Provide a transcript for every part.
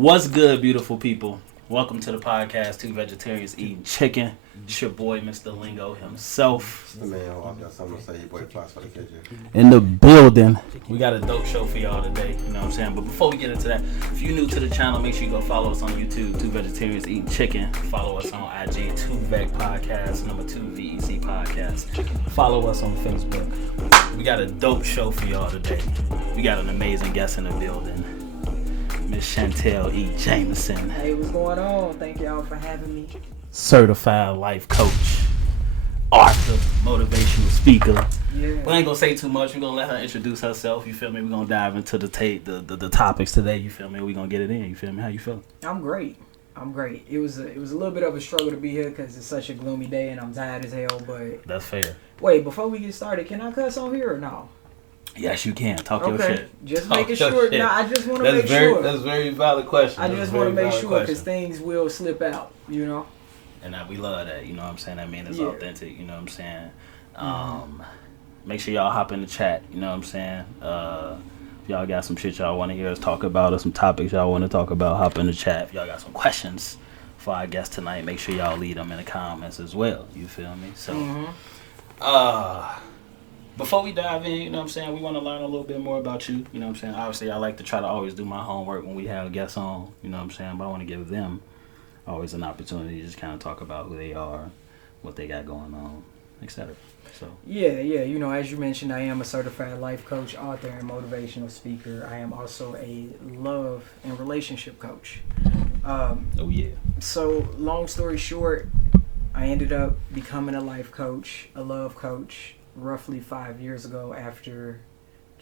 What's good, beautiful people? Welcome to the podcast, Two Vegetarians Eating Chicken. It's your boy, Mr. Lingo himself. It's the man who got something to say, your boy Plus for the kitchen. In the building. We got a dope show for y'all today, you know what I'm saying? But before we get into that, if you're new to the channel, make sure you go follow us on YouTube, Two Vegetarians Eating Chicken. Follow us on IG, 2VEC Podcast, number 2 VEC Podcast. Follow us on Facebook. We got a dope show for y'all today. We got an amazing guest in the building. Miss Shantell E. Jamison. Hey, what's going on? Thank y'all for having me. Certified life coach, author, motivational speaker. Yeah. We ain't gonna say too much. We're gonna let her introduce herself. You feel me? We're gonna dive into the topics today. You feel me? We're gonna get it in. You feel me? How you feel? I'm great. It was a little bit of a struggle to be here because it's such a gloomy day and I'm tired as hell. But That's fair. wait, before we get started, can I cuss on here or no? Yes, you can. Talk your shit. Just Talk making your sure. shit. Nah, I just want to make very, sure. That's a very valid question. I just want to make sure because things will slip out, you know. And we love that. You know what I'm saying? I mean, it's Yeah. authentic. You know what I'm saying? Make sure y'all hop in the chat. You know what I'm saying? If y'all got some shit y'all want to hear us talk about or some topics y'all want to talk about, hop in the chat. If y'all got some questions for our guest tonight, make sure y'all leave them in the comments as well. You feel me? So, before we dive in, you know what I'm saying, we want to learn a little bit more about you. You know what I'm saying? Obviously, I like to try to always do my homework when we have guests on. You know what I'm saying? But I want to give them always an opportunity to just kind of talk about who they are, what they got going on, etc. So Yeah. You know, as you mentioned, I am a certified life coach, author, and motivational speaker. I am also a love and relationship coach. oh yeah. So, long story short, I ended up becoming a life coach, a love coach, roughly 5 years ago after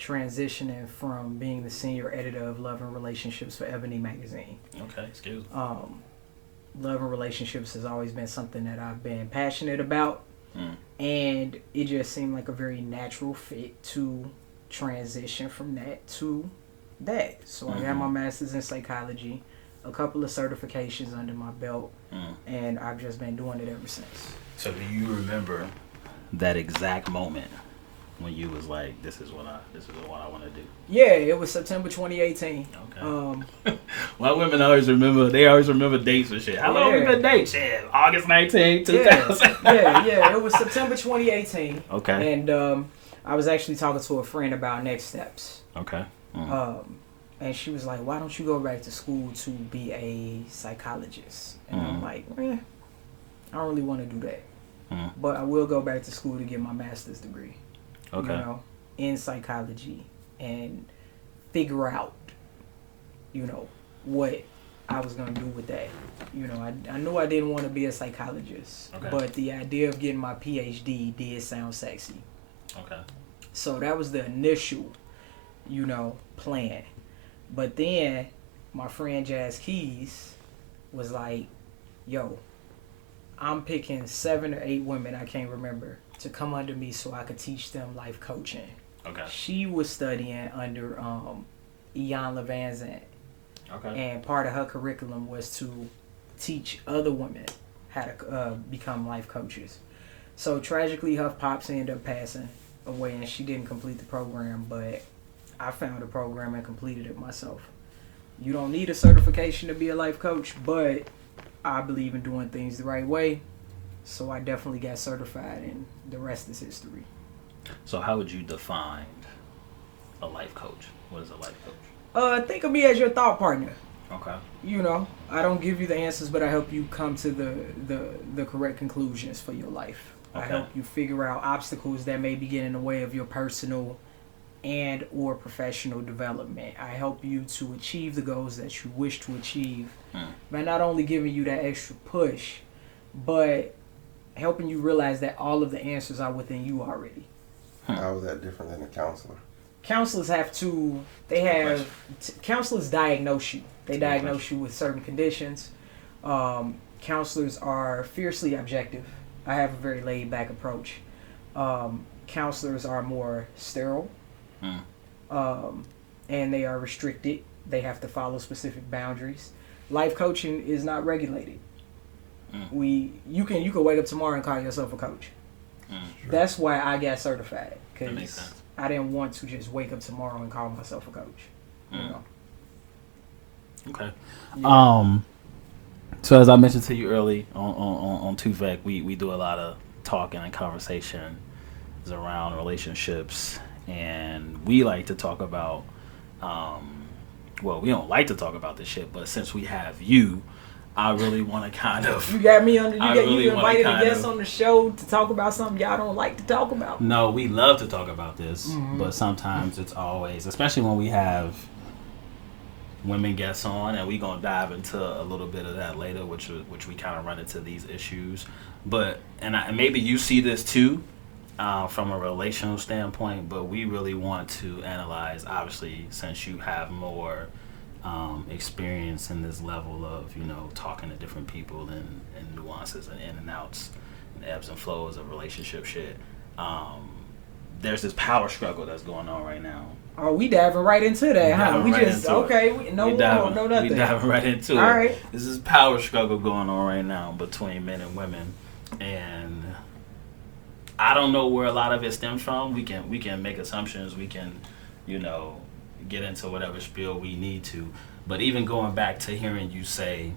transitioning from being the senior editor of Love and Relationships for Ebony magazine. Okay, excuse me. Love and relationships has always been something that I've been passionate about, and it just seemed like a very natural fit to transition from that to that. So I got my master's in psychology, a couple of certifications under my belt, and I've just been doing it ever since. So do you remember that exact moment when you was like, this is what I want to do? Yeah, it was September 2018. Okay. Well, women always remember dates and shit. How long we been dating? Shit, August 19, 2000. Yeah, it was September 2018. Okay. And I was actually talking to a friend about next steps. Okay. And she was like, why don't you go back to school to be a psychologist? And I'm like, I don't really want to do that. But I will go back to school to get my master's degree. Okay. You know, in psychology and figure out, you know, what I was going to do with that. You know, I knew I didn't want to be a psychologist, but the idea of getting my PhD did sound sexy. Okay. So that was the initial, you know, plan. But then my friend Jazz Keys was like, yo, I'm picking 7 or 8 women, I can't remember, to come under me so I could teach them life coaching. Okay. She was studying under Ian Levanzant. Okay. And part of her curriculum was to teach other women how to become life coaches. So tragically, her pops ended up passing away and she didn't complete the program, but I found the program and completed it myself. You don't need a certification to be a life coach, but I believe in doing things the right way. So I definitely got certified and the rest is history. So how would you define a life coach? What is a life coach? Think of me as your thought partner. Okay. You know, I don't give you the answers, but I help you come to the correct conclusions for your life. Okay. I help you figure out obstacles that may be getting in the way of your personal and or professional development. I help you to achieve the goals that you wish to achieve by not only giving you that extra push, but helping you realize that all of the answers are within you already. How is that different than a counselor? Counselors counselors diagnose you. They diagnose you with certain conditions. Counselors are fiercely objective. I have a very laid back approach. Counselors are more sterile. And they are restricted. They have to follow specific boundaries. Life coaching is not regulated. You can wake up tomorrow and call yourself a coach. That's why I got certified, because I didn't want to just wake up tomorrow and call myself a coach. You know? Okay. Yeah. So as I mentioned to you early on Tuvek, we do a lot of talking and conversation around relationships, and we like to talk about. Well, we don't like to talk about this shit, but since we have you, I really want to kind of. You got me under. You invited a guest on the show to talk about something y'all don't like to talk about. No, we love to talk about this, but sometimes it's always, especially when we have women guests on, and we gonna dive into a little bit of that later, which we kind of run into these issues. But and maybe you see this too, from a relational standpoint. But we really want to analyze, obviously, since you have more experience in this level of talking to different people and nuances and in and outs and ebbs and flows of relationship shit. There's this power struggle that's going on right now. Oh, we diving right into that, huh? We right just okay. No nothing. We diving right into it. All right. This is power struggle going on right now between men and women, and I don't know where a lot of it stems from. We can make assumptions. We can, get into whatever spiel we need to. But even going back to hearing you say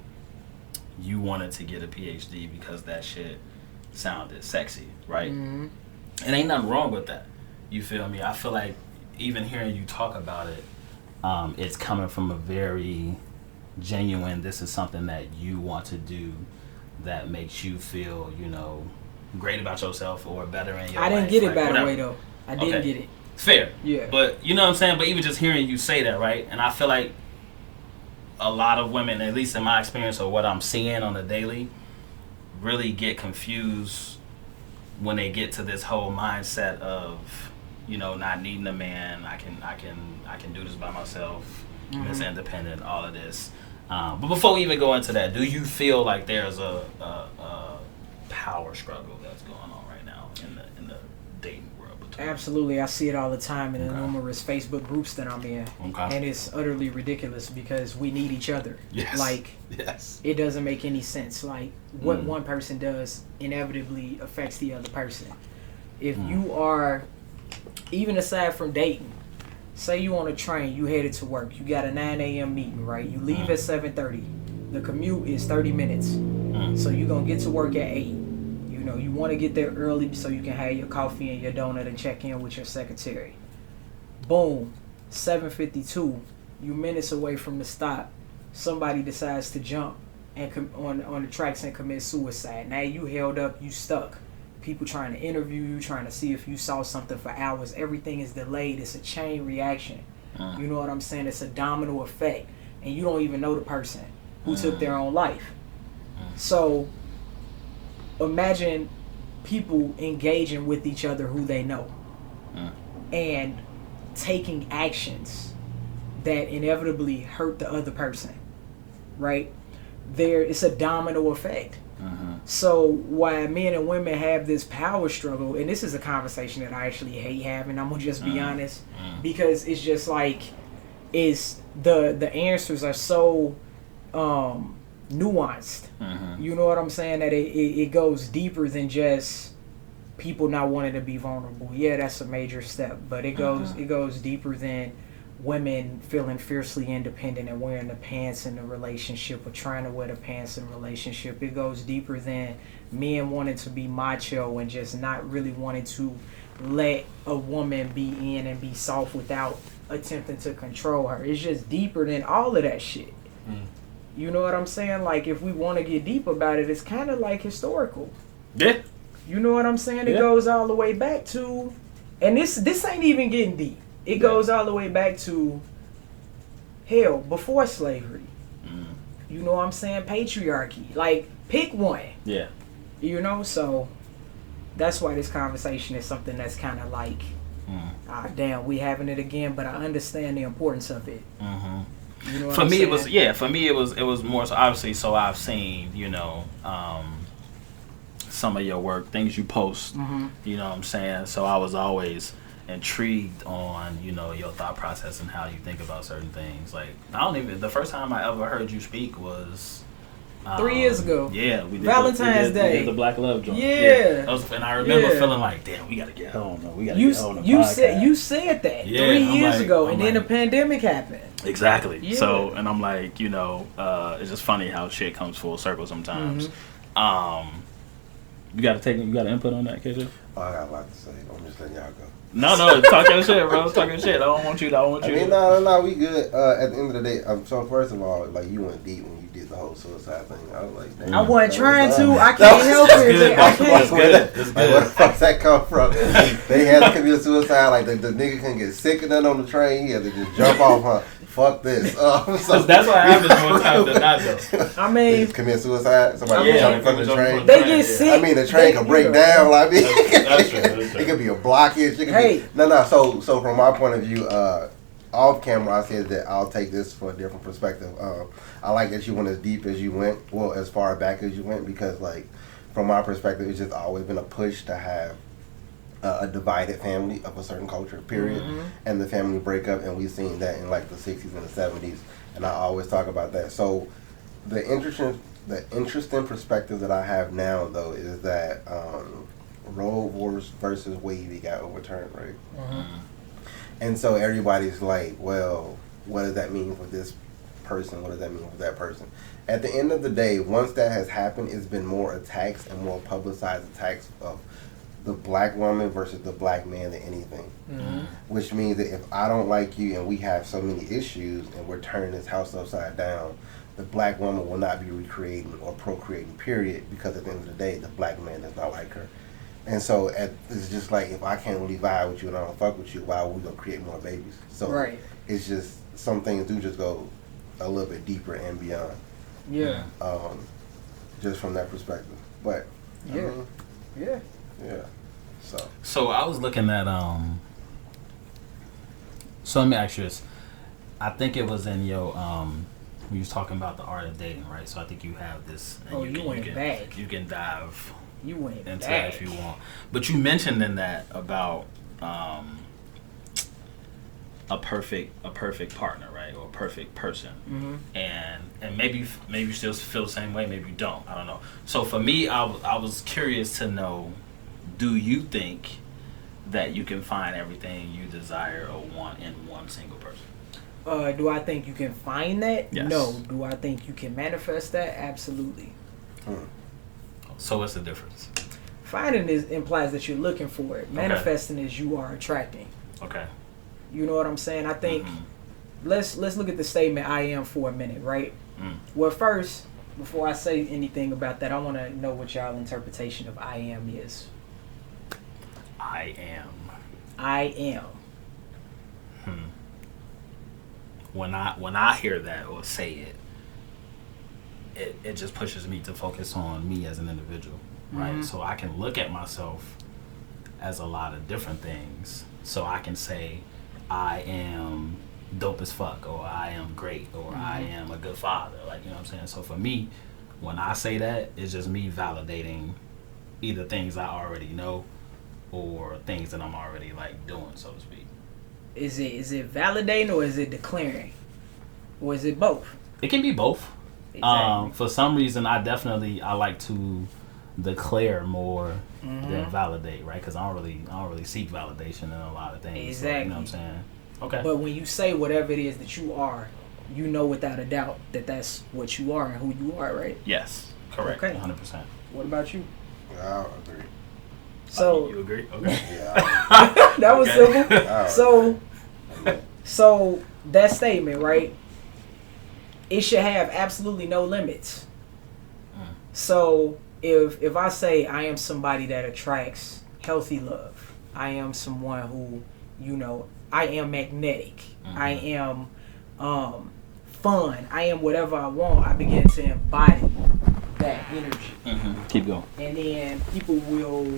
you wanted to get a PhD because that shit sounded sexy, right? Mm-hmm. And ain't nothing wrong with that. You feel me? I feel like even hearing you talk about it, it's coming from a very genuine, this is something that you want to do that makes you feel, great about yourself or better in your life. I didn't get it, by the way, though. I didn't get it. Fair. Yeah. But you know what I'm saying? But even just hearing you say that, right? And I feel like a lot of women, at least in my experience or what I'm seeing on the daily, really get confused when they get to this whole mindset of, not needing a man. I can do this by myself. Mm-hmm. It's independent, all of this. But before we even go into that, do you feel like there's a power struggle that's going on right now in the dating world? Absolutely. I see it all the time in the numerous Facebook groups that I'm in. Okay. And it's utterly ridiculous because we need each other. Yes. Yes. It doesn't make any sense. Like, what one person does inevitably affects the other person. If you are, even aside from dating, say you on a train, you headed to work, you got a 9 a.m. meeting, right? You leave at 7:30. The commute is 30 minutes. So you're going to get to work at 8. You want to get there early so you can have your coffee and your donut and check in with your secretary. Boom, 7:52. You minutes away from the stop. Somebody decides to jump and on the tracks and commit suicide. Now you held up, you stuck. People trying to interview you, trying to see if you saw something for hours. Everything is delayed. It's a chain reaction. You know what I'm saying? It's a domino effect. And you don't even know the person who took their own life. So imagine people engaging with each other who they know and taking actions that inevitably hurt the other person, right? It's a domino effect. So why men and women have this power struggle, and this is a conversation that I actually hate having, I'm gonna just be honest, because it's just like, the answers are so nuanced. You know what I'm saying? That it goes deeper than just people not wanting to be vulnerable. Yeah, that's a major step, but it goes deeper than women feeling fiercely independent and wearing the pants in the relationship or trying to wear the pants in the relationship. It goes deeper than men wanting to be macho and just not really wanting to let a woman be in and be soft without attempting to control her. It's just deeper than all of that shit. You know what I'm saying? Like, if we want to get deep about it, it's kind of like historical. Yeah. You know what I'm saying? It goes all the way back to, and this ain't even getting deep. It goes all the way back to, hell, before slavery. You know what I'm saying? Patriarchy. Like, pick one. Yeah. So that's why this conversation is something that's kind of like, damn, we having it again, but I understand the importance of it. You know for me, it was more so, obviously, so I've seen, some of your work, things you post, you know what I'm saying? So I was always intrigued on, your thought process and how you think about certain things. Like, the first time I ever heard you speak was 3 years ago. Yeah, we did Valentine's Day. We did the Black Love joint. Yeah. And I remember feeling like, damn, we gotta get home. We gotta get home. You said that 3 years ago, and then the pandemic happened. Exactly. Yeah. So, and I'm like, it's just funny how shit comes full circle sometimes. You got input on that, KJ? Oh, I got a lot to say. I'm just letting y'all go. No, talk your shit, bro. Talk your shit. I don't want you. I mean, no, we good. At the end of the day, so first of all, like, you went deep when you did the whole suicide thing. I was like, damn. I wasn't trying to. I can't help it. I can't. It's good. Like, where the fuck that come from? They had to commit suicide. Like, the nigga couldn't get sick or nothing on the train. He had to just jump off, huh? Fuck this. So that's what happens more times than not, though. I mean, commit suicide. Somebody jump in front of the train. They get sick. I mean, the train can break down. Like, That's true. it could be a blockage. It could be, no. So from my point of view, off camera, I said that I'll take this for a different perspective. I like that you went as deep as you went. Well, as far back as you went, because like from my perspective, it's just always been a push to have a divided family of a certain culture, period, and the family breakup, and we've seen that in like the 60s and the 70s, and I always talk about that. So the interesting perspective that I have now, though, is that Roe versus Wade got overturned, right? And so everybody's like, well, what does that mean for this person? What does that mean for that person? At the end of the day, once that has happened, it's been more attacks and more publicized attacks of the black woman versus the black man than anything. Which means that if I don't like you and we have so many issues and we're turning this house upside down, the black woman will not be recreating or procreating, period, because at the end of the day, the black man does not like her. And so it's just like, if I can't really vibe with you and I don't fuck with you, why are we going to create more babies? So it's just, some things do just go a little bit deeper and beyond. Yeah. Just from that perspective. But, Yeah. So I was looking at so let me ask you this. I think it was in your when you was talking about the art of dating, right? So I think you have this, and you can dive into that if you want. But you mentioned in that about a perfect partner, right? Or a perfect person. And maybe you still feel the same way, maybe you don't. I don't know. So for me, I was curious to know, do you think that you can find everything you desire or want in one single person? Do I think you can find that? Yes. No. Do I think you can manifest that? Absolutely. So what's the difference? Finding implies that you're looking for it. Manifesting is you are attracting. Okay. You know what I'm saying? I think let's look at the statement "I am" for a minute, right? Well, first, before I say anything about that, I want to know what y'all interpretation of "I am" is. I am. I am. When I hear that or say it just pushes me to focus on me as an individual, right? So I can look at myself as a lot of different things. So I can say I am dope as fuck, or I am great, or I am a good father, like, you know what I'm saying? So for me, when I say that, it's just me validating either things I already know or things that I'm already like doing, so to speak. Is it validating or is it declaring? Or is it both? It can be both. Exactly. For some reason, I like to declare more than validate, right? Because I don't really seek validation in a lot of things. Exactly. So, you know what I'm saying? Okay. But when you say whatever it is that you are, you know without a doubt that that's what you are and who you are, right? Yes. Correct. Okay. 100%. What about you? I agree. So you agree? Okay. Yeah. that was simple. So that statement, right? It should have absolutely no limits. So if I say I am somebody that attracts healthy love, I am someone who, I am magnetic. I am fun. I am whatever I want. I begin to embody that energy. Keep going. And then people will,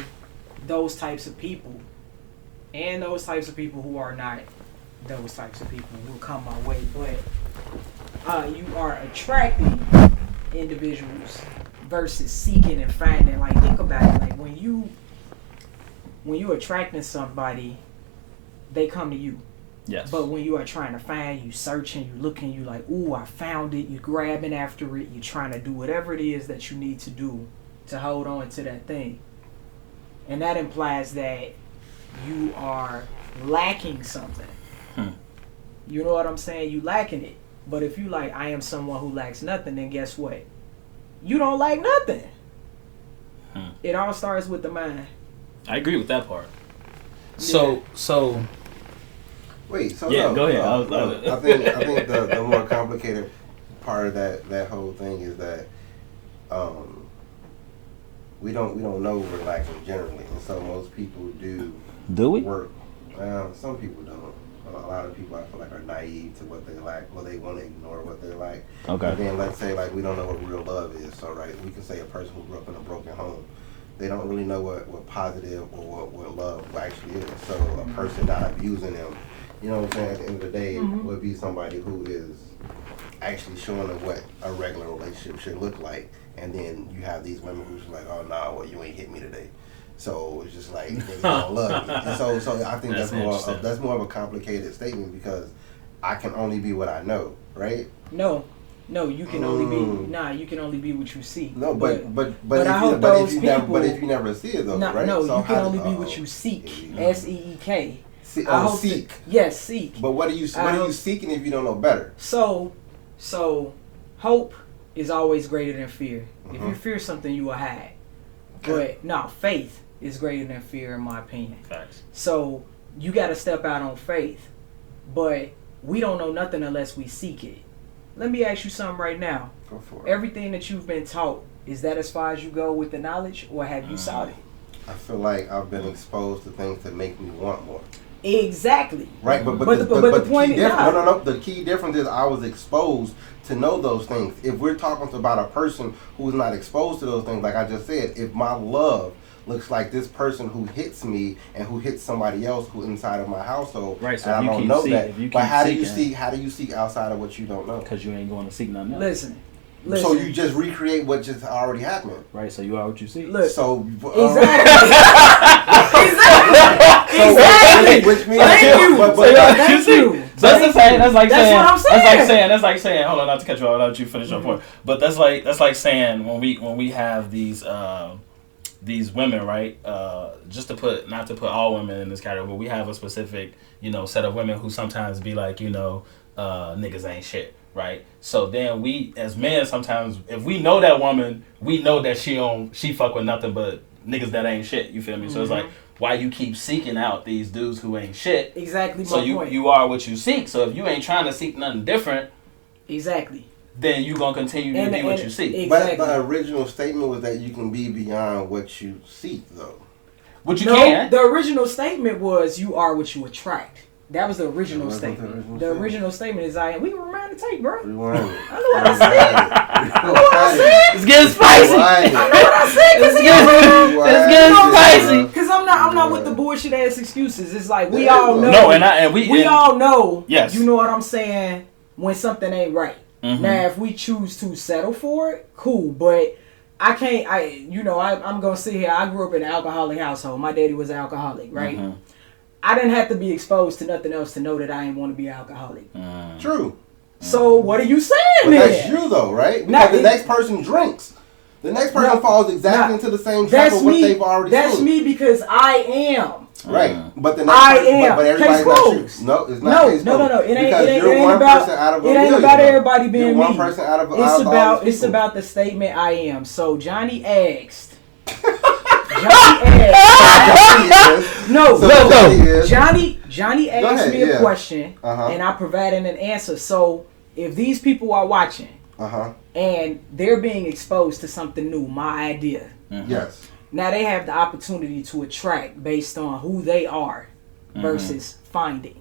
those types of people, and those types of people who are not those types of people will come my way. But you are attracting individuals versus seeking and finding. Like, think about it. Like, when you attracting somebody, they come to you. Yes. But when you are trying to find, you searching, you looking, you like, ooh, I found it. You grabbing after it. You trying to do whatever it is that you need to do to hold on to that thing. And that implies that you are lacking something. You know what I'm saying? You lacking it. But if you like, I am someone who lacks nothing, then guess what? You don't lack nothing. It all starts with the mind. I agree with that part. Wait, so yeah, no, go ahead. I think the more complicated part of that whole thing is that we don't know we're lacking generally, and so most people do we work. Some people don't. A lot of people I feel like are naive to what they lack, or they want to ignore what they lack. Okay. And then let's say like we don't know what real love is. So right, we can say a person who grew up in a broken home, they don't really know what positive or what love actually is. So a person not abusing them, you know what I'm saying, at the end of the day, would be somebody who is actually showing them what a regular relationship should look like. And then you have these women who's like, oh nah, well you ain't hit me today. So it's just like they don't love me. And so I think that's more of a complicated statement because I can only be what I know, right? No, you can only be you can only be what you see. No, but if you never see it though, right? No, so you can only be what you seek. SEEK. Seek. Yes, seek. But what are you seeking if you don't know better? So hope is always greater than fear. If you fear something, you will hide. Okay. But no, faith is greater than fear, in my opinion. Facts. So you got to step out on faith, but we don't know nothing unless we seek it. Let me ask you something right now. Go for it. Everything that you've been taught, is that as far as you go with the knowledge, or have you sought it? I feel like I've been exposed to things that make me want more. Exactly. Right, but the point is the key difference is I was exposed to know those things. If we're talking about a person who's not exposed to those things, like I just said, if my love looks like this person who hits me and who hits somebody else who inside of my household, right? So and I don't know that. But how do you seek outside of what you don't know? Because you ain't going to seek nothing else. Listen. So you just recreate what just already happened. Right, so you are what you see. Look, so exactly. Which means thank you. Thank you. That's the same. That's like that's saying. What I'm saying. That's like saying. Hold on, not to cut you off. I'll let you finish your point. But that's like saying when we have these women, right? Just not to put all women in this category, but we have a specific set of women who sometimes be like niggas ain't shit. Right, so then we as men sometimes, if we know that woman, we know that she fuck with nothing but niggas that ain't shit. You feel me? So it's like, why you keep seeking out these dudes who ain't shit? Exactly. So you are what you seek. So if you ain't trying to seek nothing different, exactly, then you gonna continue to be what you seek. Exactly. But the original statement was that you can be beyond what you seek, though. What you can. The original statement was you are what you attract. That was the original statement. The original statement is I am. We can rewind the tape, bro. Rewind it. I know what I said. It's getting spicy. I know what I said. It's getting spicy. Because I'm not with the bullshit ass excuses. It's like we all know. No, we all know. Yes. You know what I'm saying? When something ain't right. Mm-hmm. Now, if we choose to settle for it, cool. But I can't. I'm gonna sit here. I grew up in an alcoholic household. My daddy was an alcoholic, right? Mm-hmm. I didn't have to be exposed to nothing else to know that I didn't want to be an alcoholic. True. So what are you saying but then? That's you though, right? Because the next person drinks. The next person falls exactly into the same trap of what they've already seen. That's me because I am. Right. But the next person, but everybody's not you. No, it's not case closed. No. It ain't one about, person out of a it ain't million, about everybody being you're me. one person out of It's about the statement I am. So Johnny asked. Johnny asked me a question, and I provided an answer. So if these people are watching, and they're being exposed to something new, my idea, yes, now they have the opportunity to attract based on who they are versus finding.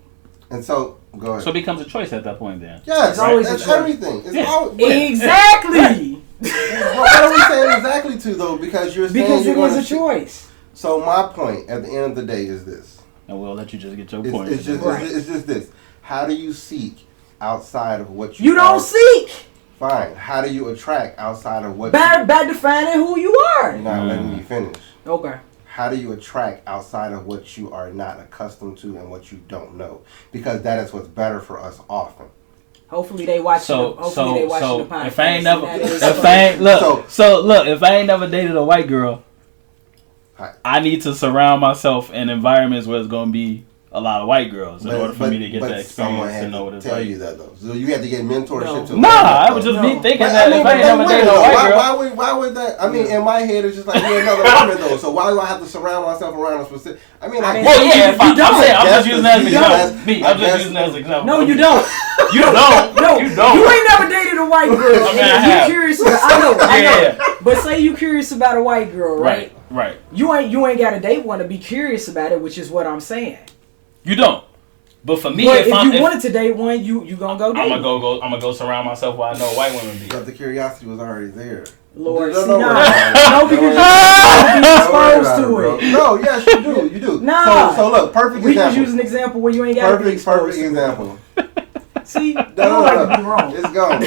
And so, go ahead. So it becomes a choice at that point, then. Yes, it's always that's a choice. Everything. It's always, exactly. What are we saying exactly to though? Because you're saying because you're it is a choice. So my point at the end of the day is this. And we'll let you just get your point. It's just this. How do you seek outside of what you? You don't seek. Fine. How do you attract outside of what? By defining who you are. You're not letting me finish. Okay. how do you attract outside of what you are not accustomed to and what you don't know? Because that is what's better for us often. Hopefully they watch. The podcast. If I ain't never dated a white girl, I need to surround myself in environments where it's gonna be a lot of white girls in order for me to get that experience and know what it's like. Tell you that though, so you have to get mentorship. No. I was just me thinking that if I ain't never dated a white girl, why would that? I mean, in my head it's just like you're another woman though. So why do I have to surround myself around a specific? I mean, I'm just using that as an example. I'm just using that as an example. No, you don't. You don't. No, you don't. You ain't never dated a white girl. I mean, I have. Curious about, I know. But say you curious about a white girl, right? Right. You ain't got to date one to be curious about it, which is what I'm saying. You don't. But for me, if you wanted to date one, you gonna go date. I'm gonna go surround myself where I know white women be. But the curiosity was already there. Lord, no, because you be exposed to it. No, yes, you do. You do. Nah. So look, perfect example. We can use an example where you ain't got to be exposed. Perfect example. See, no. Be wrong. It's gone.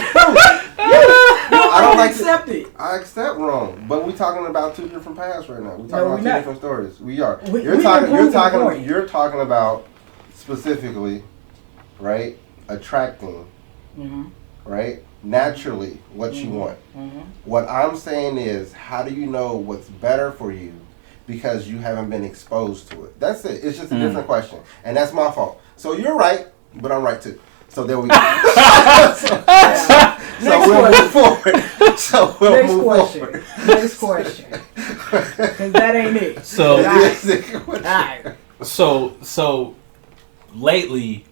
I don't accept it. I accept wrong, but we're talking about two different paths right now. We're talking about two different stories. We are. You're talking about specifically, right? Attracting, right? Naturally, what you want. What I'm saying is, how do you know what's better for you? Because you haven't been exposed to it. That's it. It's just a different question, and that's my fault. So you're right, but I'm right too. So there we go. We'll move forward. Next question. Because that ain't it. So lately,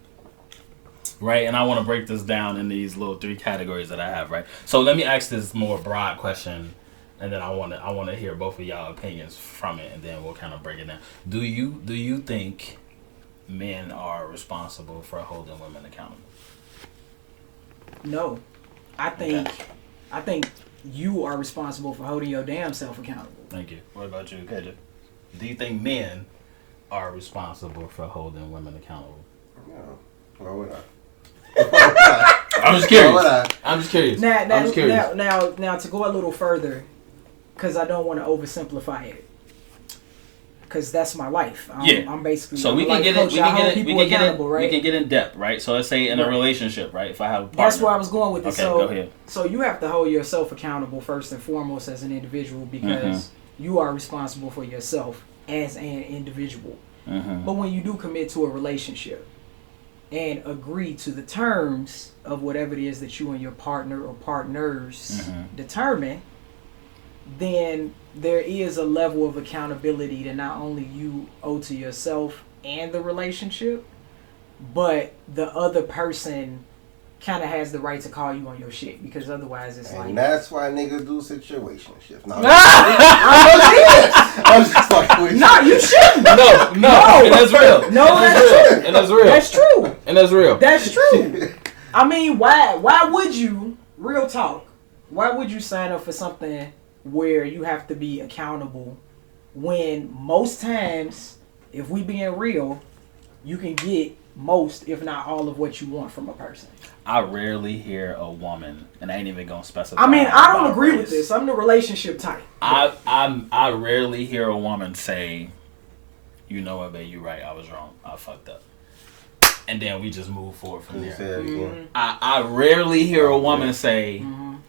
right, and I want to break this down in these little 3 categories that I have, right? So let me ask this more broad question, and then I want to hear both of y'all opinions from it, and then we'll kind of break it down. Do you think men are responsible for holding women accountable? No. I think you are responsible for holding your damn self accountable. Thank you. What about you, KJ? Do you think men are responsible for holding women accountable? No. Why would I? I'm just curious. Now, to go a little further, because I don't want to oversimplify it. Because that's my life. I'm basically. So we can get in depth, right? So let's say in a relationship, right? If I have a partner. That's where I was going with it. Okay, go ahead. So you have to hold yourself accountable first and foremost as an individual, because you are responsible for yourself as an individual. But when you do commit to a relationship and agree to the terms of whatever it is that you and your partner or partners determine, then there is a level of accountability that not only you owe to yourself and the relationship, but the other person kind of has the right to call you on your shit, because otherwise it's and that's why niggas do situationships. No, I'm just fucking with you. No, you shouldn't. No, and that's real. No, that's true. And that's real. That's true. And that's real. That's true. I mean, why would you, real talk, why would you sign up for something where you have to be accountable when most times, if we being real, you can get most, if not all, of what you want from a person? I rarely hear a woman, and I ain't even gonna specify. I mean, I don't agree with this. I'm the relationship type. I rarely hear a woman say, "You know what, babe, you right. I was wrong. I fucked up." And then we just move forward from there. I rarely hear a woman say,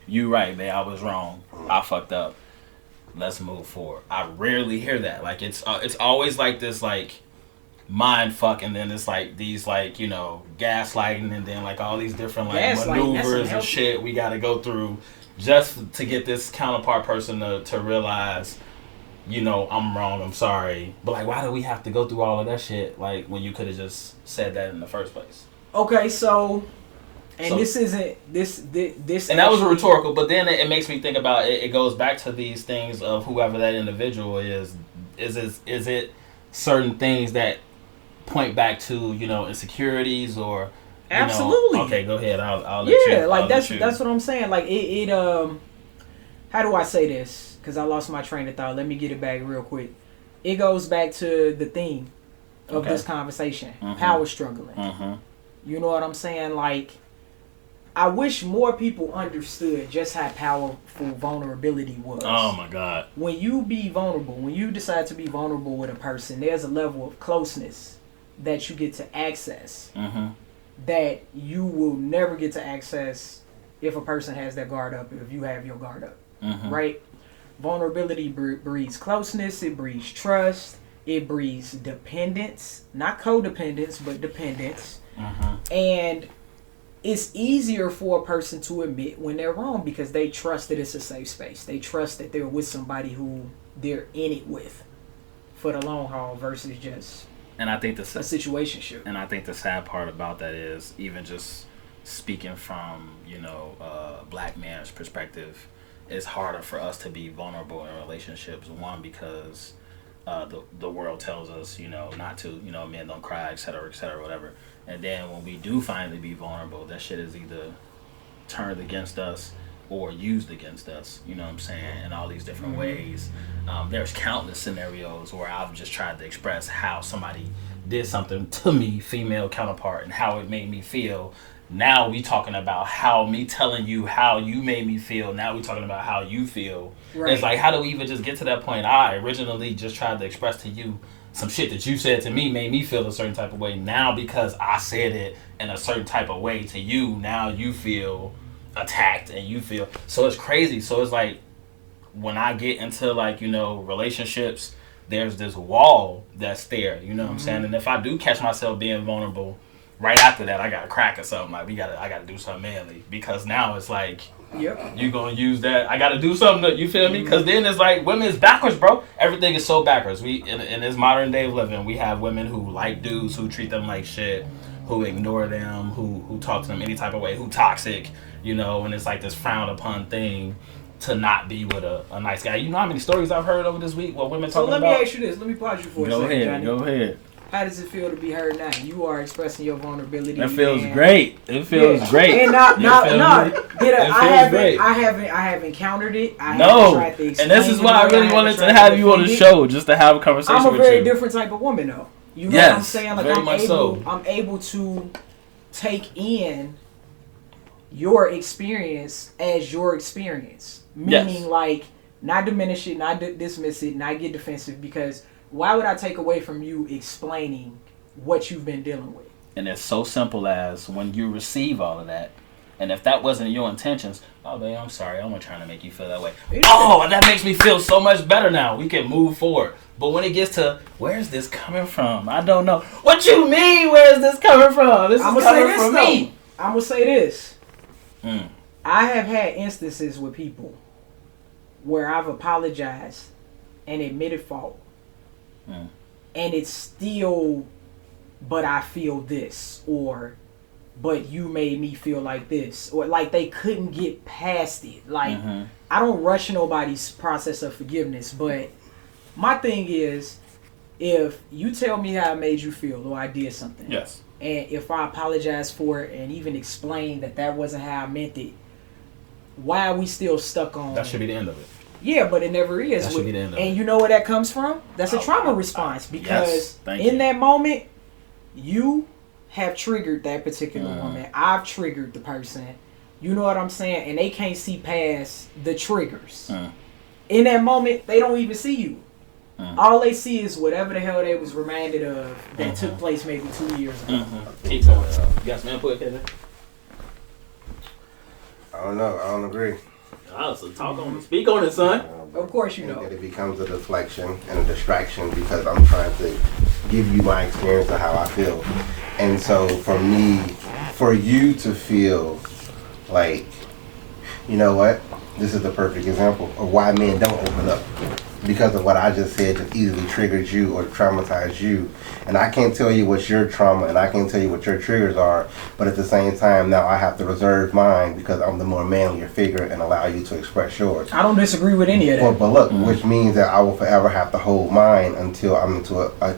"You right, babe. I was wrong. I fucked up. Let's move forward." I rarely hear that. Like it's always like this, like mind fuck, and then it's like these, like, you know, gaslighting, and then like all these different like maneuvers and shit we got to go through just to get this counterpart person to realize, you know, I'm wrong, I'm sorry. But like, why do we have to go through all of that shit, like, when you could have just said that in the first place? Okay, so this isn't this and that was a rhetorical, but then it makes me think about it. It goes back to these things of whoever that individual is it certain things that point back to, you know, insecurities or absolutely. Okay, go ahead. I'll let you. Yeah, like that's what I'm saying. Like it how do I say this? Because I lost my train of thought. Let me get it back real quick. It goes back to the theme of this conversation: power struggling. You know what I'm saying? Like, I wish more people understood just how powerful vulnerability was. Oh my God. When you be vulnerable, when you decide to be vulnerable with a person, there's a level of closeness that you get to access that you will never get to access if a person has their guard up, if you have your guard up, right? Vulnerability breeds closeness, it breeds trust, it breeds dependence, not codependence, but dependence. And it's easier for a person to admit when they're wrong because they trust that it's a safe space. They trust that they're with somebody who they're in it with for the long haul versus just a situationship. And I think the sad part about that is even just speaking from, a black man's perspective, it's harder for us to be vulnerable in relationships. One, because the world tells us, not to, men don't cry, et cetera, whatever. And then when we do finally be vulnerable, that shit is either turned against us or used against us, you know what I'm saying, in all these different ways. There's countless scenarios where I've just tried to express how somebody did something to me, female counterpart, and how it made me feel. Now we talking about how me telling you how you made me feel. Now we talking about how you feel. Right. It's like, how do we even just get to that point? I originally just tried to express to you some shit that you said to me made me feel a certain type of way. Now because I said it in a certain type of way to you, now you feel attacked and you feel... So it's crazy. So it's like when I get into relationships, there's this wall that's there, you know what I'm saying? And if I do catch myself being vulnerable, right after that I gotta crack or something. Like I gotta do something manly because now it's like... Yep. You gonna use that? I gotta do something. You feel me? Because then it's like women's backwards, bro. Everything is so backwards. We in this modern day of living, we have women who like dudes who treat them like shit, who ignore them, who talk to them any type of way, who toxic, and it's like this frowned upon thing to not be with a nice guy. You know how many stories I've heard over this week? What women talking about? So let me ask you this. Let me pause you for a second, Johnny. Go ahead. How does it feel to be heard now? You are expressing your vulnerability. It feels great. It feels great. And I haven't encountered it. I haven't tried to explain. And this is why I really wanted to have you on the show, just to have a conversation with you. I'm a very different type of woman, though. You know what I'm saying? Like I'm able to take in your experience as your experience, meaning like not diminish it, not dismiss it, not get defensive because. Why would I take away from you explaining what you've been dealing with? And it's so simple as when you receive all of that, and if that wasn't your intentions, oh, babe, I'm sorry. I'm not trying to make you feel that way. Oh, that makes me feel so much better now. We can move forward. But when it gets to, where's this coming from? I don't know. What you mean, where's this coming from? This is coming from me. I'm going to say this. I have had instances with people where I've apologized and admitted fault. And it's still, but I feel this, or, but you made me feel like this, or like they couldn't get past it. Like, I don't rush nobody's process of forgiveness, but my thing is, if you tell me how I made you feel or I did something, yes, and if I apologize for it and even explain that wasn't how I meant it, why are we still stuck on... That should be the end of it. Yeah, but it never is. And you know where that comes from? That's a trauma response because in that moment, you have triggered that particular woman. I've triggered the person. You know what I'm saying? And they can't see past the triggers. In that moment, they don't even see you. All they see is whatever the hell they was reminded of that took place maybe 2 years ago. Keep going. You got some input, Kevin? I don't know. I don't agree. So speak on it, son. Of course you know. That it becomes a deflection and a distraction because I'm trying to give you my experience of how I feel. And so for you to feel like, you know what, this is the perfect example of why men don't open up. Because of what I just said just easily triggered you or traumatized you. And I can't tell you what your trauma and I can't tell you what your triggers are, but at the same time now I have to reserve mine because I'm the more manlier figure and allow you to express yours. I don't disagree with any of that. But look, which means that I will forever have to hold mine until I'm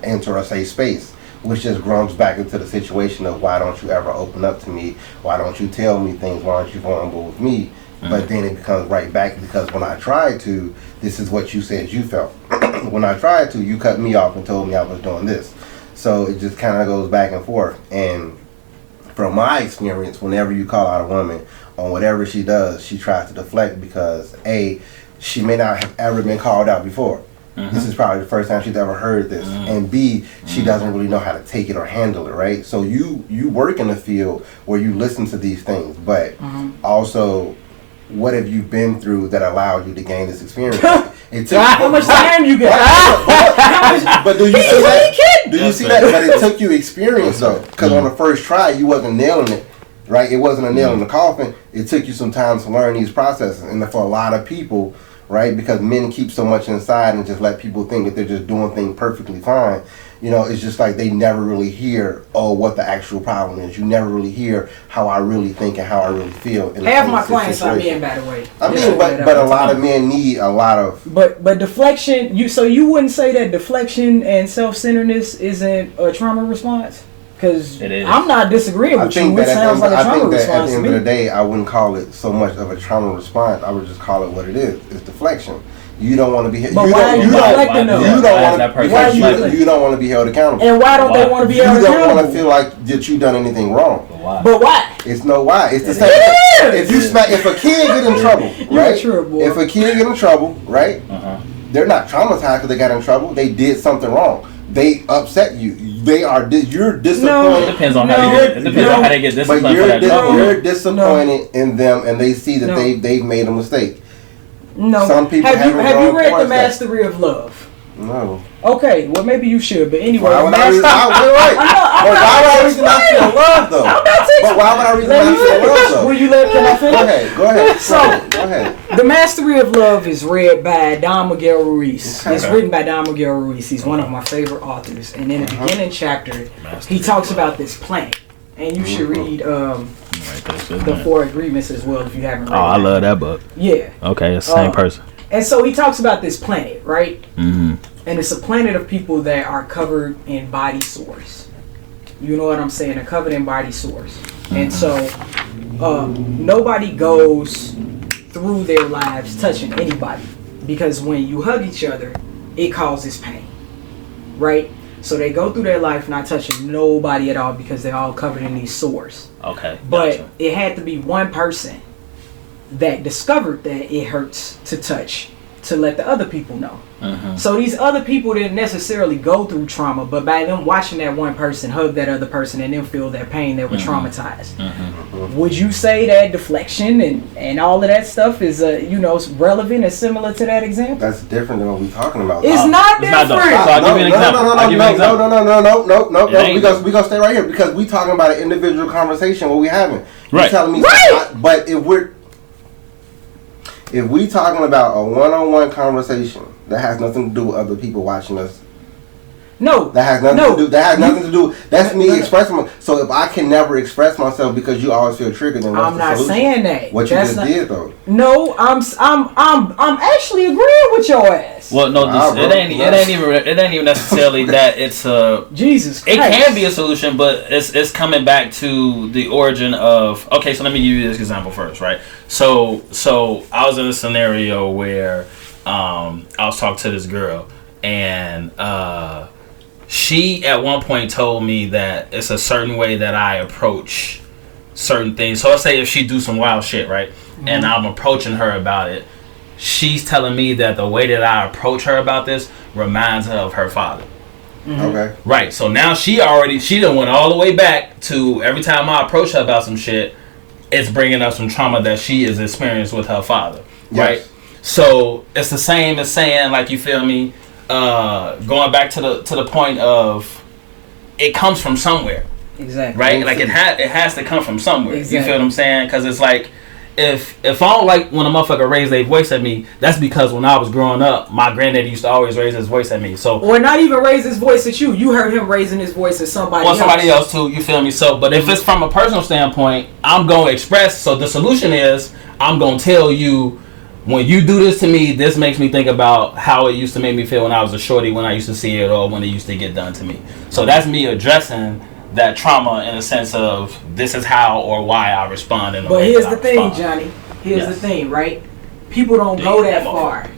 enter a safe space. Which just grows back into the situation of why don't you ever open up to me? Why don't you tell me things? Why aren't you vulnerable with me? But then it becomes right back because when I tried to, this is what you said you felt. When I tried to, you cut me off and told me I was doing this. So it just kind of goes back and forth. And from my experience, whenever you call out a woman on whatever she does, she tries to deflect because A, she may not have ever been called out before. This is probably the first time she's ever heard this. And B, she doesn't really know how to take it or handle it, right? So you work in a field where you listen to these things, but also, what have you been through that allowed you to gain this experience? How much time you got? But do you see that? Do you see that? But it took you experience though, because on the first try you wasn't nailing it, right? It wasn't a nail in the coffin. It took you some time to learn these processes, and for a lot of people, right? Because men keep so much inside and just let people think that they're just doing things perfectly fine. You know, it's just like they never really hear, what the actual problem is. You never really hear how I really think and how I really feel. Half my clients are men, by the way. I mean, but a lot of men need a lot of... But deflection, so you wouldn't say that deflection and self-centeredness isn't a trauma response? Because I'm not disagreeing with you. It sounds like a trauma response. At the end of the day, I wouldn't call it so much of a trauma response. I would just call it what it is. It's deflection. You don't want to be held. You don't want to be held accountable. And why don't they want to be held accountable? You don't want to feel like that you done anything wrong. But why? It's no why. It's the same. If a kid get in trouble, right? If a kid get in trouble, right? They're not traumatized because they got in trouble. They did something wrong. They upset you. You're disappointed. No, it depends on how they get disciplined. But you're disappointed in them, and they see that they've made a mistake. No. Some people have you read The Mastery of Love? No. Okay, well maybe you should, but anyway. Why would I read The Mastery of Love though? But why would I read The Mastery of Love though? Will you can I finish? Go ahead. Go ahead. The Mastery of Love is read by Don Miguel Ruiz. It's written by Don Miguel Ruiz. He's one of my favorite authors. And in the beginning chapter, he talks about this planet. And you should read the 4 Agreements as well if you haven't read it. I love that book. Yeah. Okay, it's the same person. And so he talks about this planet, right? And it's a planet of people that are covered in body sores. You know what I'm saying? They're covered in body sores. And so nobody goes through their lives touching anybody. Because when you hug each other, it causes pain. Right? So they go through their life not touching nobody at all because they're all covered in these sores. Okay. But it had to be one person that discovered that it hurts to touch to let the other people know. So these other people didn't necessarily go through trauma, but by them watching that one person hug that other person and then feel their pain, they were traumatized. Would you say that deflection and all of that stuff is relevant and similar to that example? That's different than what we're talking about. It's not different. I'll give you an example. No. We gonna stay right here because we talking about an individual conversation. What we having? Right. Telling me, but if we talking about a one-on-one conversation that has nothing to do with other people watching us. No. That has nothing to do. That's me expressing myself. So if I can never express myself because you always feel triggered, then what's the solution? I'm not saying that. What you just did though. No, I'm actually agreeing with your ass. Well, no, it ain't even necessarily that it's a Jesus Christ. It can be a solution, but it's coming back to the origin of. Okay, so let me give you this example first, right? So I was in a scenario where I was talking to this girl, and she at one point told me that it's a certain way that I approach certain things. So let's say if she do some wild shit, right, and I'm approaching her about it, she's telling me that the way that I approach her about this reminds her of her father. Okay. Right. So now she done went all the way back to every time I approach her about some shit, it's bringing up some trauma that she has experienced with her father. Yes. Right. So it's the same as saying, like, you feel me, going back to the point of it comes from somewhere. Exactly. Right? Like it has to come from somewhere. Exactly. You feel what I'm saying? Because it's like if I don't like when a motherfucker raise their voice at me, that's because when I was growing up, my granddaddy used to always raise his voice at me. So or not even raise his voice at you. You heard him raising his voice at somebody else. Or somebody else too, you feel me? So but if it's from a personal standpoint, I'm gonna express, so the solution is I'm gonna tell you, when you do this to me, this makes me think about how it used to make me feel when I was a shorty, when I used to see it, or when it used to get done to me. So that's me addressing that trauma in a sense of this is how or why I respond in the way. But here's the thing, Johnny. Here's the thing, right? People don't go that far.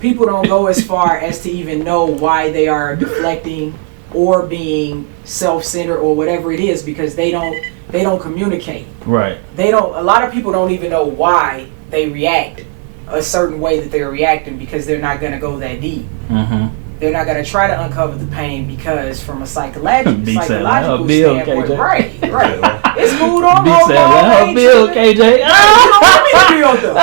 People don't go as far as to even know why they are deflecting or being self-centered or whatever it is, because they don't they don't communicate. Right. A lot of people don't even know why they react a certain way that they're reacting because they're not going to go that deep. Mm-hmm. They're not going to try to uncover the pain because from a psychological standpoint, KJ. right. It's moved on. Big said, let her build, KJ. You don't want me to build though.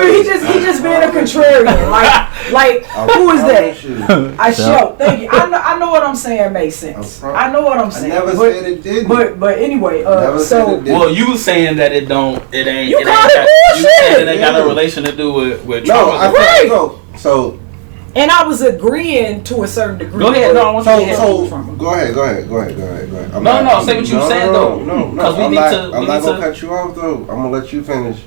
He just being a contrarian. Like who is that? I show. Thank you. I know what I'm saying makes sense. I know what I'm saying. I never said it didn't. But anyway, well, you saying that it ain't. You called it bullshit. You saying it ain't got a relation to do with trauma. So. And I was agreeing to a certain degree. Go ahead. No, I want you to go ahead. No, say what you said though. No. Because we need to. I'm not gonna cut you off though. I'm gonna let you finish.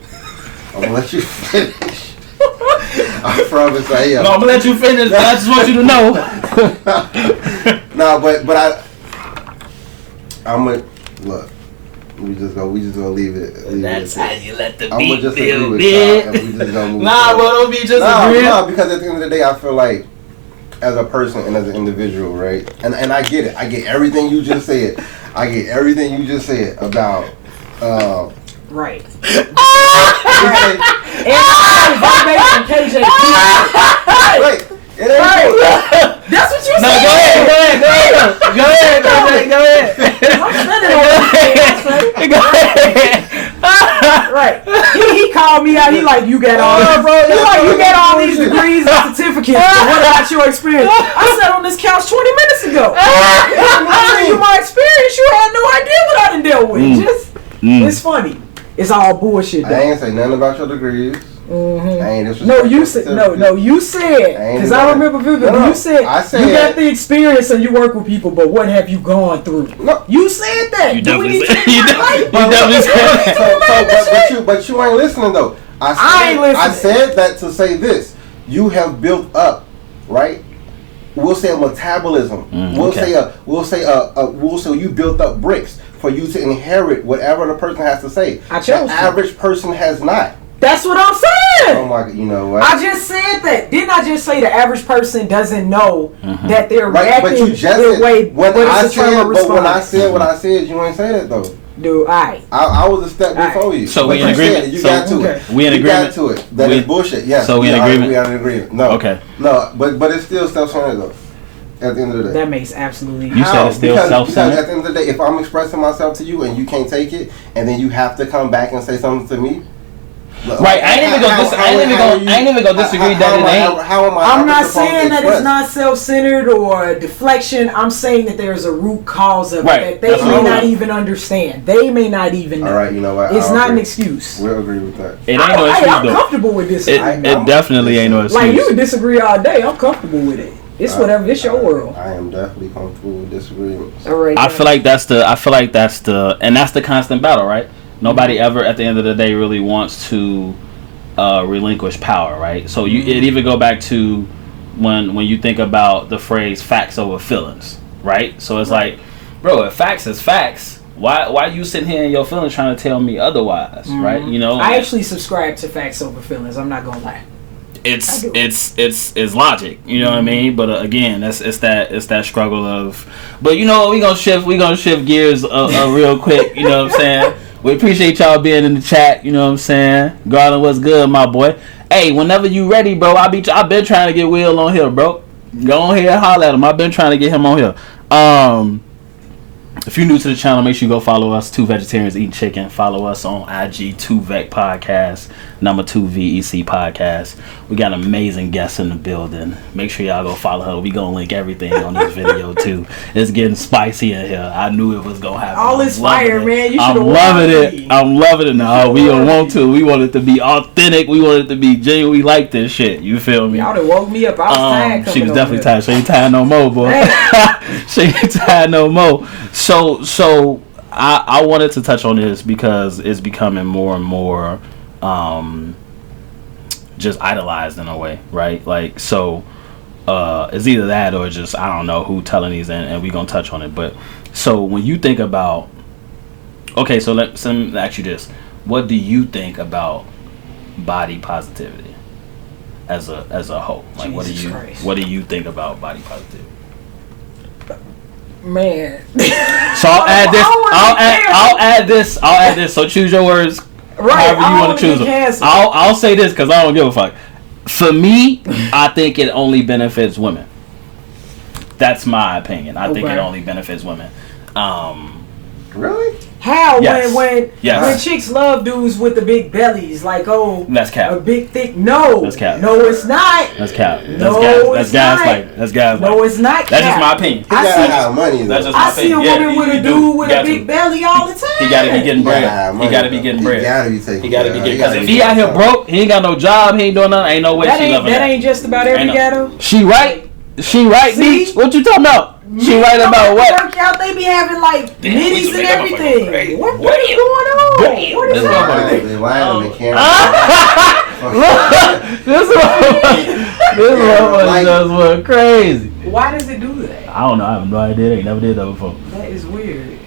I promise I am. No, I'm gonna let you finish. But I just want you to know. No, but I'm gonna look. We just gonna leave it. That's how you let the beat build, bitch. We just gonna move nah, bro, don't be just agreeing. Nah, because at the end of the day, I feel like as a person and as an individual, right? And I get it. I get everything you just said. About right. And KJ. Wait. It ain't That's what you said. No, go ahead. Go ahead. Right. He called me out. He like, you got all you got all these degrees and certificates. But what about your experience? I sat on this couch 20 minutes ago. I tell you my experience. You had no idea what I done dealt with. It's funny. It's all bullshit though. I ain't say nothing about your degrees. Mm-hmm. You said because I remember vividly. You said you got the experience and you work with people, but what have you gone through? No, you said that. You definitely said that. But you ain't listening though. I ain't listening. I said that to say this. You have built up, right? We'll say a metabolism. We'll say you built up bricks for you to inherit whatever the person has to say. The average person has not. That's what I'm saying. Oh my, you know what? I just said that. Didn't I just say the average person doesn't know that they're reacting but you just the way when I said what I said, you ain't say that though. Dude, I was a step before you. So we in agreement. You got to it. We in agreement. You got to it. That is bullshit. Yeah. So we in agreement. We are in agreement. No. Okay. No, but it's still self-centered though. At the end of the day. That makes absolutely. You said it's still self-centered. Because at the end of the day, if I'm expressing myself to you and you can't take it, and then you have to come back and say something to me. Right, I ain't even gonna disagree that it ain't. I'm not saying that it's not self-centered or deflection. I'm saying that there's a root cause of it that they may not even understand. They may not even know. All right, you know what? It's not an excuse. We'll agree with that. It ain't no excuse I'm comfortable with this. It definitely ain't no excuse. Like you can disagree all day. I'm comfortable with it. It's whatever. It's your world. I am definitely comfortable with disagreements. All right. I feel like that's the constant battle, right? Nobody ever, at the end of the day, really wants to relinquish power, right? So it even go back to when you think about the phrase "facts over feelings," right? So it's like, bro, if facts is facts, why you sitting here in your feelings trying to tell me otherwise, right? You know, I actually subscribe to facts over feelings. I'm not gonna lie. It's logic, you know what I mean? But again, it's that struggle of. But you know, we gonna shift gears real quick. You know what I'm saying? We appreciate y'all being in the chat. You know what I'm saying? Garland, what's good, my boy? Hey, whenever you ready, bro, I've been trying to get Will on here, bro. Go on here and holler at him. I've been trying to get him on here. If you're new to the channel, make sure you go follow us, Two Vegetarians Eating Chicken. Follow us on IG, 2VEC Podcast, number 2 VEC Podcast. We got amazing guests in the building. Make sure y'all go follow her. We gonna link everything on this video too. It's getting spicy in here. I knew it was gonna happen. All this fire, man. I'm loving it. I'm loving it now. We don't want to. We want it to be authentic. We want it to be genuine. We like this shit. You feel me? Y'all done woke me up. I was tired. She was definitely tired. She ain't tired no more, boy. She ain't tired no more. So I wanted to touch on this because it's becoming more and more just idolized in a way, right? Like, so it's either that or just, I don't know who telling these, and we gonna touch on it. But so when you think about, okay, so let me ask you this: what do you think about body positivity as a whole? Like, what do you think about body positivity? Man. So I'll add this. I'll add this. So choose your words. Right. However you want to choose them. I'll say this because I don't give a fuck. For me, I think it only benefits women. That's my opinion. I think it only benefits women. Really? How? Yes. When chicks love dudes with the big bellies, like that's cap. A big thick. No. That's cap. No, it's not. That's cap. That's gaslighting. That's gaslighting. No, it's not. That's just my opinion. I see a woman with a dude with a big belly all the time. He gotta be getting bread. He gotta be getting bread. He gotta be getting. Because if he out here broke, he ain't got no job. He ain't doing nothing. Ain't no way she loving that. That ain't just about every guy though. She right. Beach. What you talking about? She right about what? Workout, they be having like middies and everything. What is going on? What is happening? This motherfucker just went crazy. Why does it do that? I don't know. I have no idea. They never did that before. That is weird.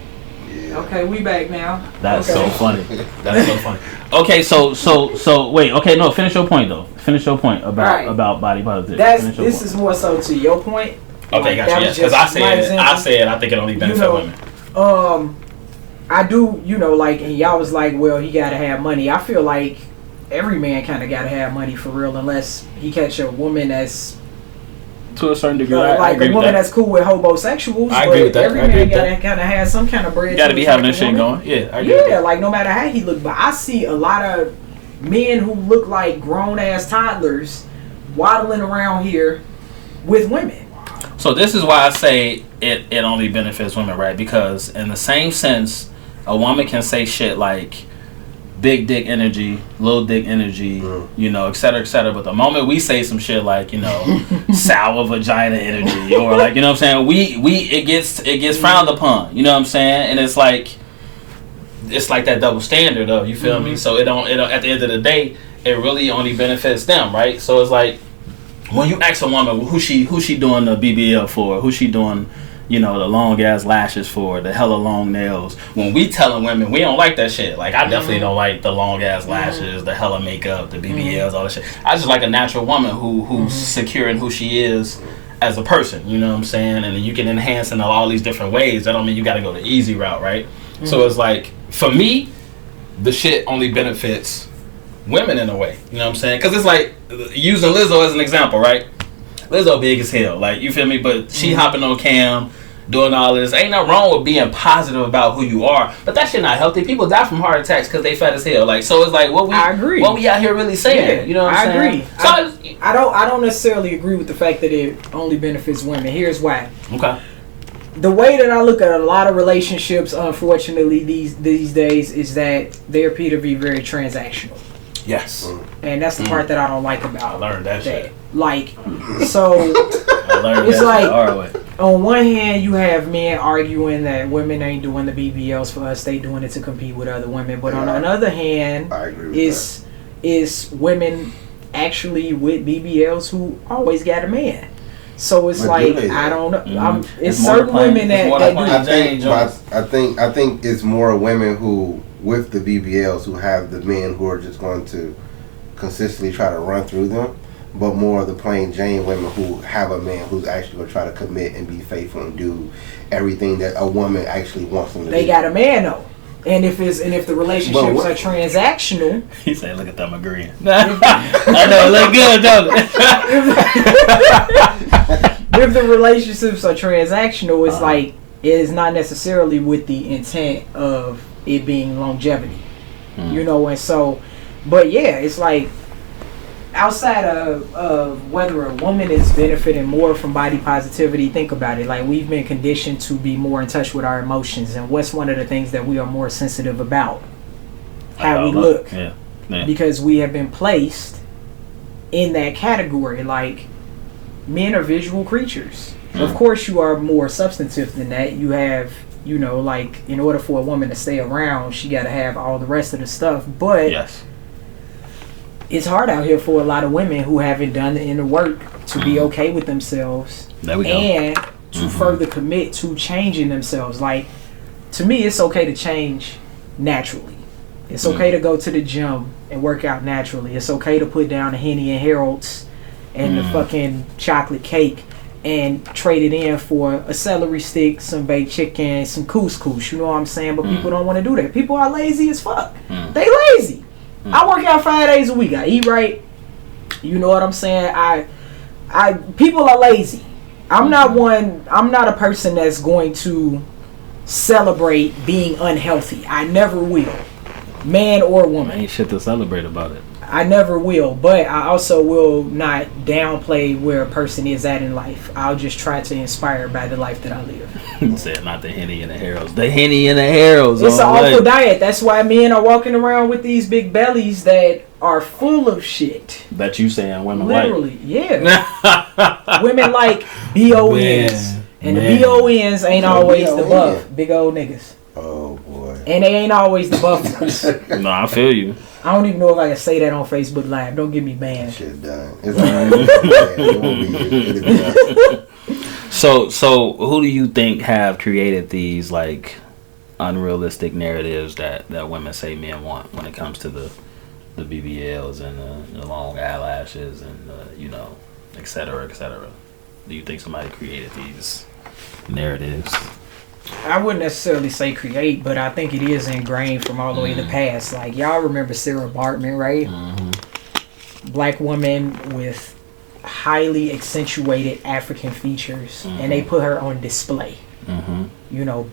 Okay, we back now. That's so funny. That's so funny. Okay, so wait. Okay, no. Finish your point though. Finish your point about body positivity. This is more so to your point. Okay, gotcha. Yes, because I said I think it only benefits women. I do, like, and y'all was like, well, he gotta have money. I feel like every man kind of gotta have money for real, unless he catch a woman that's to a certain degree, like a woman that's cool with homosexuals. I agree with that. Every man gotta kind of have some kind of bread. You gotta be having this shit going. Yeah, I agree with that. Like no matter how he look, but I see a lot of men who look like grown ass toddlers waddling around here with women. So this is why I say it only benefits women, right? Because in the same sense, a woman can say shit like big dick energy, little dick energy, et cetera, et cetera. But the moment we say some shit like, sour vagina energy, or like, you know what I'm saying? It gets frowned upon, you know what I'm saying? And it's like that double standard of, you feel me? So it don't at the end of the day, it really only benefits them, right? So it's like, when you ask a woman who she doing the BBL for, who she doing, the long ass lashes for, the hella long nails. When we telling women we don't like that shit. Like I definitely don't like the long ass lashes, the hella makeup, the BBLs, all that shit. I just like a natural woman who's secure in who she is as a person. You know what I'm saying? And you can enhance in all these different ways. That don't mean you got to go the easy route, right? So it's like for me, the shit only benefits women in a way, you know what I'm saying? Because it's like using Lizzo as an example, right? Lizzo big as hell, like, you feel me? But she hopping on cam, doing all this. Ain't nothing wrong with being positive about who you are, but that shit not healthy. People die from heart attacks because they fat as hell. Like, so it's like I agree. What we out here really saying? Yeah, you know what I'm saying? I agree. I don't necessarily agree with the fact that it only benefits women. Here's why. Okay. The way that I look at a lot of relationships, unfortunately, these days, is that they appear to be very transactional. Yes. And that's the part that I don't like about I learned that shit. Like, so it's like, on one hand, you have men arguing that women ain't doing the BBLs for us, they doing it to compete with other women. But on the other hand, is women actually with BBLs who always got a man. So it's like, I don't know. It's certain women that do. I think it's more women who, with the BBLs, who have the men who are just going to consistently try to run through them, but more of the plain Jane women who have a man who's actually going to try to commit and be faithful and do everything that a woman actually wants them to do. They got a man though. And if the relationships are transactional, he said, "Look at them agreeing." I know, it look good, don't it? If the relationships are transactional, it's like it is not necessarily with the intent of it being longevity, And so, but yeah, it's like outside of whether a woman is benefiting more from body positivity, think about it. Like, we've been conditioned to be more in touch with our emotions, and what's one of the things that we are more sensitive about? How we look. Yeah. Because we have been placed in that category. Like, men are visual creatures. Of course, you are more substantive than that. You have, like, in order for a woman to stay around, she got to have all the rest of the stuff. But yes, it's hard out here for a lot of women who haven't done the inner work to be okay with themselves. There we go. And to further commit to changing themselves. Like, to me, it's okay to change naturally. It's okay to go to the gym and work out naturally. It's okay to put down the Henny and Harold's and the fucking chocolate cake and trade it in for a celery stick, some baked chicken, some couscous. You know what I'm saying? But people don't want to do that. People are lazy as fuck. They lazy. I work out 5 days a week. I eat right. You know what I'm saying? People are lazy. I'm not a person that's going to celebrate being unhealthy. I never will. Man or woman. Ain't shit to celebrate about it. I never will, but I also will not downplay where a person is at in life. I'll just try to inspire by the life that I live. You said not the Henny and the Harold's. The Henny and the Harold's. It's an awful diet. That's why men are walking around with these big bellies that are full of shit. That you saying women literally, like. Yeah. Women like BONs. And the BONs ain't always the buff. Big old niggas. Oh, boy. And they ain't always the buff ones. No, I feel you. I don't even know if I can say that on Facebook Live. Don't get me banned. Shit done. It's alright. It won't be. So who do you think have created these like unrealistic narratives that women say men want when it comes to the BBLs and the long eyelashes and et cetera, et cetera? Do you think somebody created these narratives? I wouldn't necessarily say create, but I think it is ingrained from all the way in the past. Like, y'all remember Sarah Bartman, right? Black woman with highly accentuated African features, and they put her on display.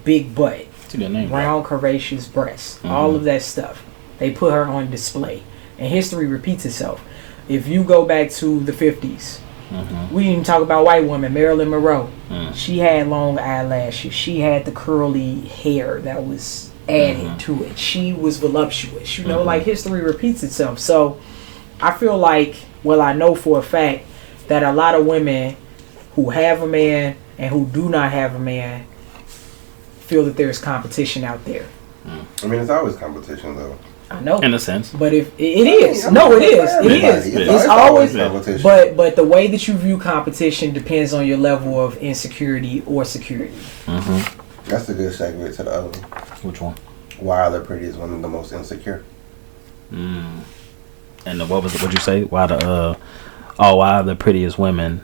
Big butt, That's a good name, round, curvaceous breasts, all of that stuff. They put her on display. And history repeats itself. If you go back to the 50s, we didn't even talk about white women. Marilyn Monroe. She had long eyelashes. She had the curly hair that was added to it. She was voluptuous. Like history repeats itself. So I feel like, I know for a fact that a lot of women who have a man and who do not have a man feel that there's competition out there. I mean, it's always competition, though. I know, in a sense, but if it is, it's always competition. But the way that you view competition depends on your level of insecurity or security. That's a good segue to the other one. Which one? Why are the prettiest women the most insecure? And what'd you say? Why are the prettiest women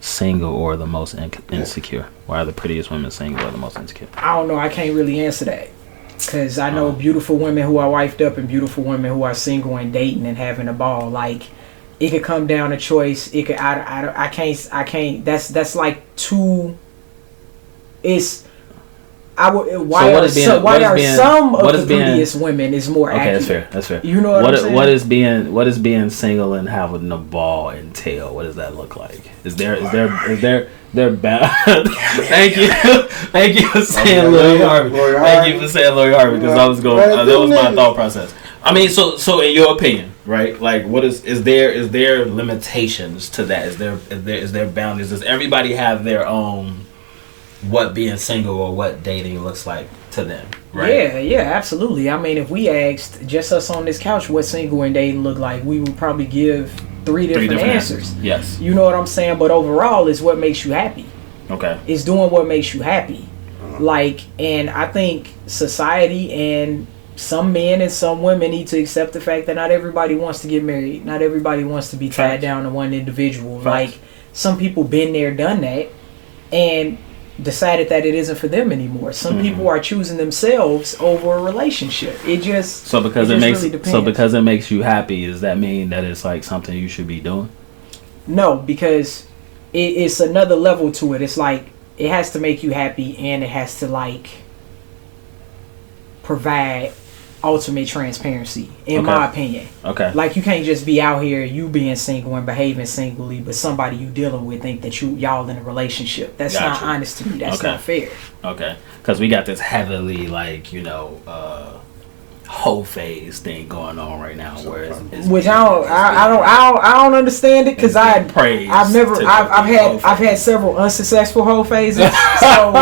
single or the most insecure? Why are the prettiest women single or the most insecure? I don't know. I can't really answer that. Because I know beautiful women who are wifed up and beautiful women who are single and dating and having a ball. Like, it could come down to choice. It could. I can't. That's like too. It's. Why are some of the prettiest women is more accurate? That's fair. You know what I'm saying? What is being single and having a ball entail? What does that look like? Is there Thank you for saying Lori Harvey. Thank you for saying Lori Harvey, because that was my thought process. I mean, so in your opinion, right? Like, what is there limitations to that? Is there boundaries? Does everybody have their own what being single or what dating looks like to them? Right? Yeah, absolutely. I mean, if we asked just us on this couch what single and dating look like, we would probably give three different answers. Yes. You know what I'm saying? But overall, it's what makes you happy. Okay. It's doing what makes you happy. Like, and I think society and some men and some women need to accept the fact that not everybody wants to get married. Not everybody wants to be tied down to one individual. Like, some people been there, done that, and decided that it isn't for them anymore. Some people are choosing themselves over a relationship. It just because it makes you happy, does that mean that it's like something you should be doing? No, because it's another level to it. It's like it has to make you happy, and it has to like provide ultimate transparency, in my opinion. Okay. Like, you can't just be out here, you being single and behaving singly, but somebody you dealing with think that y'all in a relationship. That's not honest to me. That's not fair. Okay. Because we got this heavily, like, whole phase thing going on right now, where it's which I don't understand it, because I've had several unsuccessful whole phases. So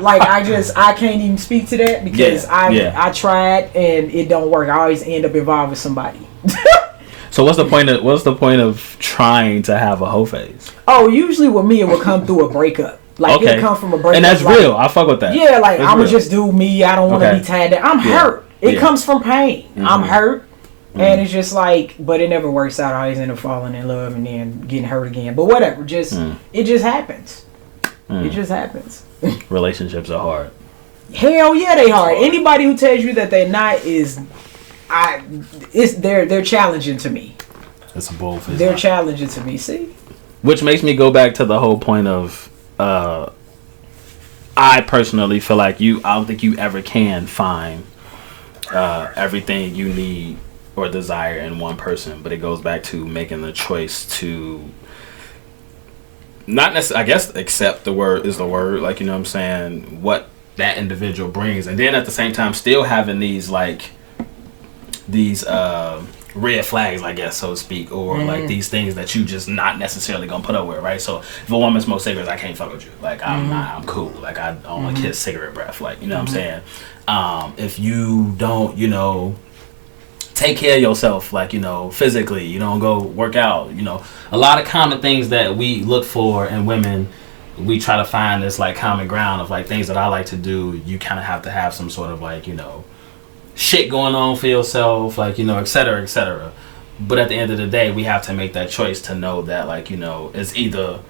like, I can't even speak to that, because I tried and it don't work. I always end up involved with somebody. So what's the point of trying to have a whole phase? Oh, usually with me it would come through a breakup. Like, it come from a breakup. And that's real. I fuck with that. Yeah, like, I'm gonna just do me. I don't want to be tied down. I'm hurt. It comes from pain. I'm hurt. And it's just like, but it never works out. I always end up falling in love and then getting hurt again. But whatever, it just happens. It just happens. Relationships are hard. Hell yeah, they hard. Anybody who tells you that they're not they're challenging to me. It's a bullfish. They're challenging to me. See, which makes me go back to the whole point of, I personally feel like I don't think you ever can find everything you need or desire in one person, but it goes back to making the choice to not necessarily, I guess, accept the word is the word, like, you know what I'm saying, what that individual brings, and then at the same time still having these red flags, I guess, so to speak, or like these things that you just not necessarily gonna put up with, right? So if a woman smokes cigarettes, I can't fuck with you. Like, I'm cool. Like, I don't want to kiss cigarette breath. Like, you know what I'm saying? If you don't, take care of yourself, like, physically, you don't go work out, a lot of common things that we look for in women, we try to find this like common ground of like things that I like to do. You kind of have to have some sort of like, shit going on for yourself, like, et cetera, et cetera. But at the end of the day, we have to make that choice to know that, like, it's either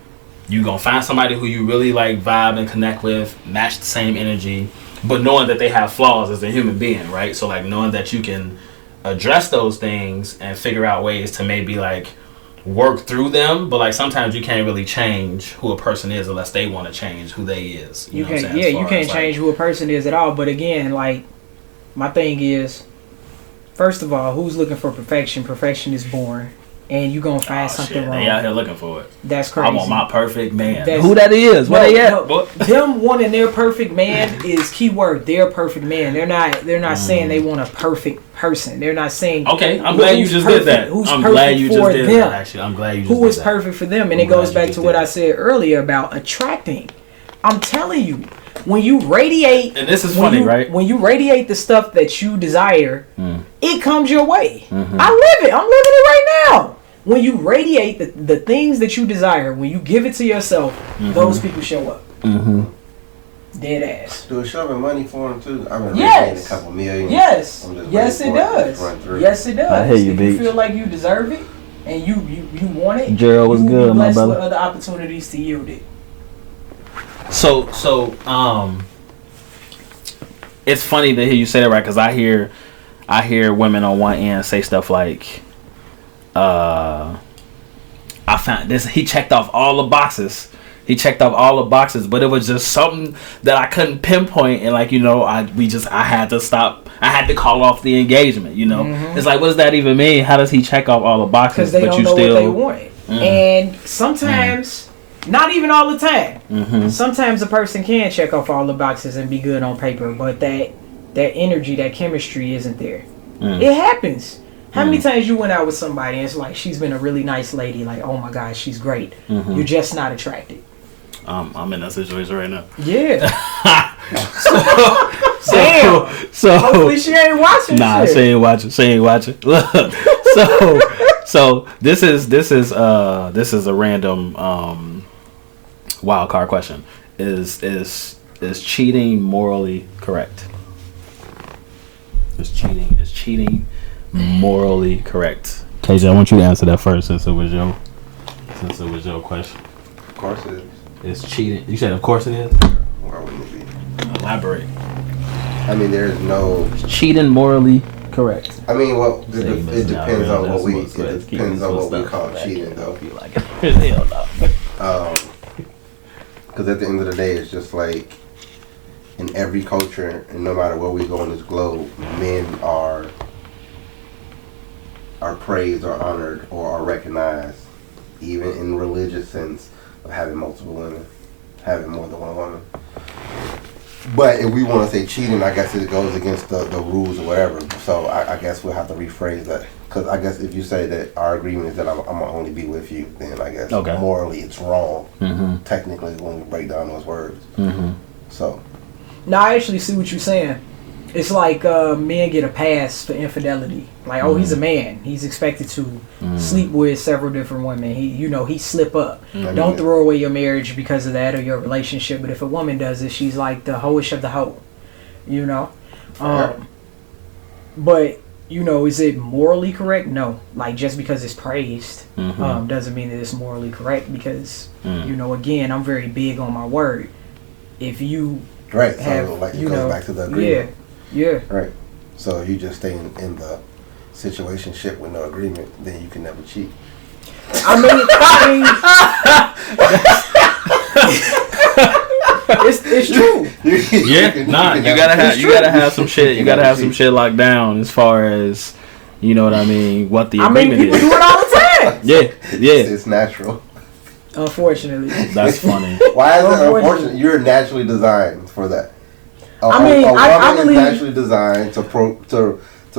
you gonna find somebody who you really like vibe and connect with, match the same energy, but knowing that they have flaws as a human being, right? So like knowing that you can address those things and figure out ways to maybe like work through them, but like sometimes you can't really change who a person is unless they want to change who they is. You can't change who a person is at all. But again, like, my thing is, first of all, who's looking for perfection? Perfection is born. And you gonna find something wrong. They out here looking for it. That's crazy. I want my perfect man. Who that is? Where they at? Them wanting their perfect man is keyword. Their perfect man. They're not saying they want a perfect person. They're not saying. Okay, I'm glad you just did that. I'm glad you just did that. Actually, I'm glad you just did that. Who is perfect for them? And it goes back to what I said earlier about attracting. I'm telling you, when you radiate, and this is funny, right? When you radiate the stuff that you desire, it comes your way. I live it. I'm living it right now. When you radiate the things that you desire, when you give it to yourself, those people show up. Dead ass. Do it show me money for them too? I mean, yes. A couple million. Yes. Yes, it does. Yes, it does. I hear you, if you feel like you deserve it and you want it, Gerald was good, my brother. With other opportunities to yield it. So, it's funny to hear you say that, right? Because I hear women on one end say stuff like, I found this. He checked off all the boxes. But it was just something that I couldn't pinpoint, and like, I had to stop. I had to call off the engagement. It's like, what does that even mean? How does he check off all the boxes? Because they don't know what they want, and sometimes. Not even all the time. Sometimes a person can check off all the boxes and be good on paper, but that energy, that chemistry isn't there. It happens. How many times you went out with somebody and it's like, she's been a really nice lady, like, oh my gosh, she's great. You're just not attracted. I'm in that situation right now. Yeah. So hopefully she ain't watching. Nah, shit. She ain't watching. Look, so this is a random wild card question. Is cheating morally correct? Is cheating morally correct? KJ, I want you to answer that first since it was your question. Of course it is. Is cheating? You said of course it is? Why wouldn't it be? Elaborate. I mean, there's no... Is cheating morally correct? I mean, well, it depends on what we call cheating, though. Because at the end of the day, it's just like in every culture, and no matter where we go on this globe, men are praised or honored or are recognized, even in religious sense of having multiple women, having more than one woman. But if we want to say cheating, I guess it goes against the rules or whatever. So I guess we'll have to rephrase that. Because I guess if you say that our agreement is that I'm going to only be with you, then I guess morally it's wrong, technically, when we break down those words. So. No, I actually see what you're saying. It's like men get a pass for infidelity. Like, oh, he's a man. He's expected to sleep with several different women. He slip up. Don't throw away your marriage because of that or your relationship. But if a woman does it, she's like the hoish of the hoe. But you know, is it morally correct? No. Like, just because it's praised doesn't mean that it's morally correct because, you know, again, I'm very big on my word. If you right, have, so like it you goes know, back to the agreement. Yeah. Right. So you just stay in the situationship with no agreement, then you can never cheat. I mean, it's true. Yeah, you gotta have some shit. You gotta have some shit locked down as far as, you know what I mean, what the agreement people is. do it all the time. Yeah. It's natural. Unfortunately. That's funny. Why is it unfortunate? You're naturally designed for that. I mean, I believe is naturally designed to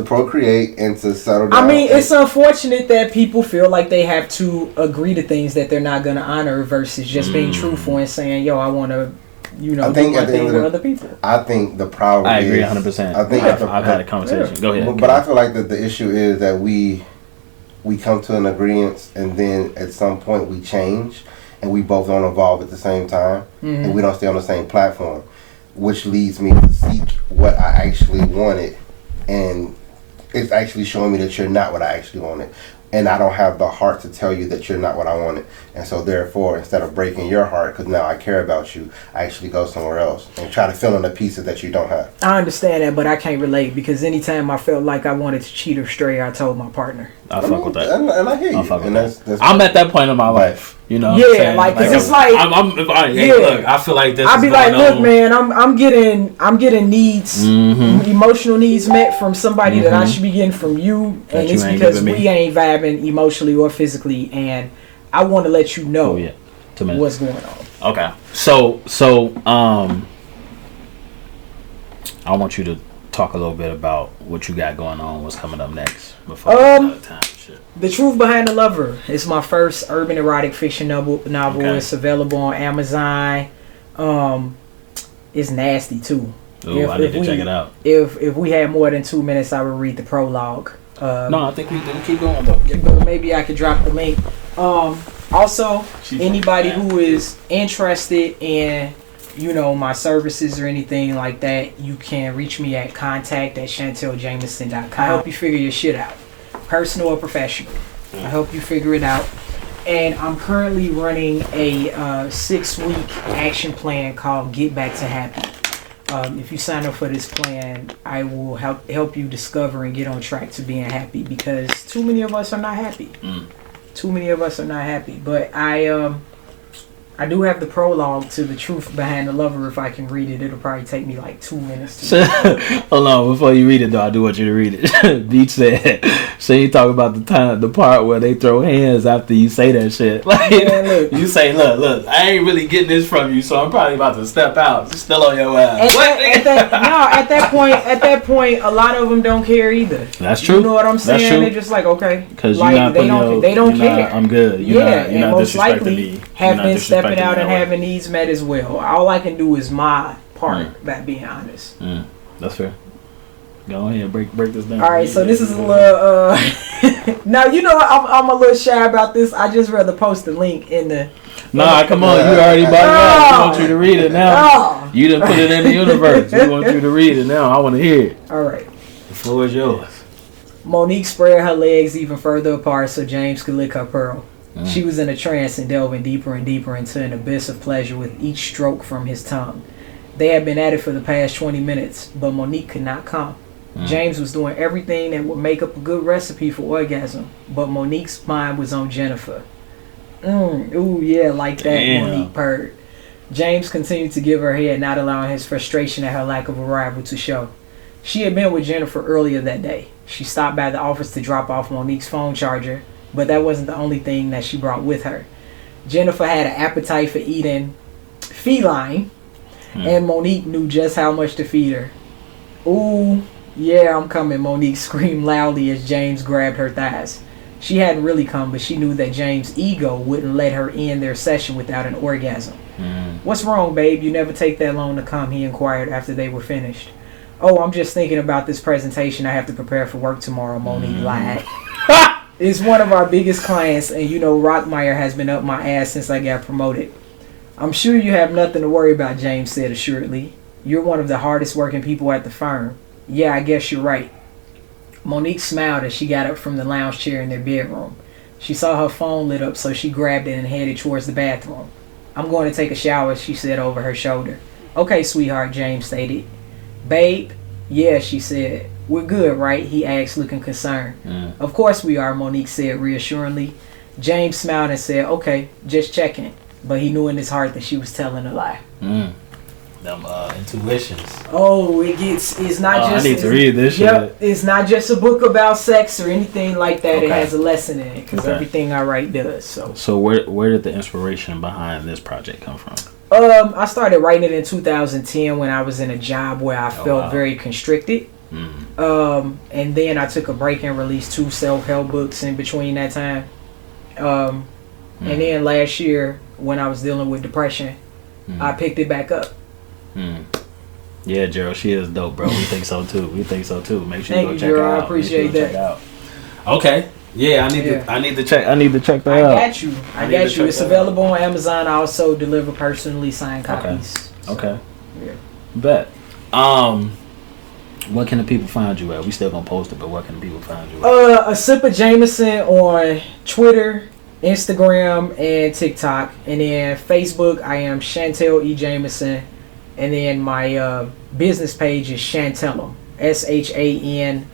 procreate and to settle down. I mean, it's unfortunate that people feel like they have to agree to things that they're not going to honor versus just being truthful and saying, yo, I want to, you know, do my thing with other people. I think the problem I agree is... 100%. I think I've had a conversation. Yeah. Go ahead. But I feel like that the issue is that we come to an agreement and then at some point we change and we both don't evolve at the same time and we don't stay on the same platform, which leads me to seek what I actually wanted, and it's actually showing me that you're not what I actually wanted. And I don't have the heart to tell you that you're not what I wanted. And so therefore, instead of breaking your heart, because now I care about you, I actually go somewhere else and try to fill in the pieces that you don't have. I understand that, but I can't relate because anytime I felt like I wanted to cheat or stray, I told my partner. I fuck with that. And I hear you. And that's I'm at that point in my life. You know what I'm saying? Like, cause it's like... look, I feel like this I'd be like, look, on. man, I'm getting needs, emotional needs met from somebody that I should be getting from you, and it's because we ain't vibing emotionally or physically, and I want to let you know what's going on. Okay, so I want you to talk a little bit about what you got going on, what's coming up next before time. The Truth Behind the Lover is my first urban erotic fiction novel. Okay. It's available on Amazon. It's nasty too. Ooh, I need to check it out. If we had more than 2 minutes, I would read the prologue. No, I think we can keep going though. But maybe I could drop the link. Also, anybody who is interested in, you know, my services or anything like that, you can reach me at contact@ShantellJamison.com. I help you figure your shit out, personal or professional. I help you figure it out. And I'm currently running a 6-week action plan called Get Back to Happy. If you sign up for this plan, I will help you discover and get on track to being happy, because too many of us are not happy. Too many of us are not happy. But I do have the prologue to The Truth Behind the Lover. If I can read it, it'll probably take me like 2 minutes. Hold on, before you read it though, I do want you to read it. Beach said, so you talk about the part where they throw hands after you say that shit. Like, man, you say, look, I ain't really getting this from you, so I'm probably about to step out. Still on your ass. At that point, a lot of them don't care either. That's true. You know what I'm saying? They're just like, okay, because like, they don't care. I'm good. You're not most disrespecting likely me. have been stepping out and having needs met as well. All I can do is my part, by being honest. That's fair. Go ahead, break this down. All right, so this is a little. Now you know I'm a little shy about this. I just rather post the link in the. Nah, come on, you already bought it up. We want you to read it now. You done put it in the universe. We want you to read it now. I want to hear it. All right. The floor is yours. Monique spread her legs even further apart so James could lick her pearl. She was in a trance and delving deeper and deeper into an abyss of pleasure with each stroke from his tongue. They had been at it for the past 20 minutes, but Monique could not come. James was doing everything that would make up a good recipe for orgasm, but Monique's mind was on Jennifer. Ooh, yeah, like that. Damn. Monique purred. James continued to give her head, not allowing his frustration at her lack of arrival to show. She had been with Jennifer earlier that day. She stopped by the office to drop off Monique's phone charger, but that wasn't the only thing that she brought with her. Jennifer had an appetite for eating feline, and Monique knew just how much to feed her. Ooh, yeah, I'm coming, Monique screamed loudly as James grabbed her thighs. She hadn't really come, but she knew that James' ego wouldn't let her end their session without an orgasm. What's wrong, babe? You never take that long to come, he inquired after they were finished. Oh, I'm just thinking about this presentation I have to prepare for work tomorrow, Monique lied. It's one of our biggest clients, and you know Rockmeyer has been up my ass since I got promoted. I'm sure you have nothing to worry about, James said assuredly. You're one of the hardest working people at the firm. Yeah, I guess you're right. Monique smiled as she got up from the lounge chair in their bedroom. She saw her phone lit up, so she grabbed it and headed towards the bathroom. I'm going to take a shower, she said over her shoulder. Okay, sweetheart, James stated. Babe? Yeah, she said. We're good, right? He asked, looking concerned. Of course we are, Monique said reassuringly. James smiled and said, okay, just checking. But he knew in his heart that she was telling a lie. Them intuitions. Oh, it's not just... I need to read this shit. It's not just a book about sex or anything like that. Okay. It has a lesson in it, because everything I write does. So where did the inspiration behind this project come from? I started writing it in 2010 when I was in a job where I felt very constricted. And then I took a break and released 2 self-help books in between that time. And then last year, when I was dealing with depression, I picked it back up. Yeah, Gerald, she is dope, bro. We think so too. Make sure Thank you go you, check her Gerald. out. I appreciate that. Check out. Okay. Yeah, I need to check that out. I got you. It's available on Amazon. I also deliver personally signed copies. Okay. Yeah. Bet. What can the people find you at? We still gonna post it, but what can the people find you at? A Sip of Jamison on Twitter, Instagram, and TikTok. And then Facebook, I am Shantell E. Jamison. And then my business page is Shantellem. SHANTELLEM.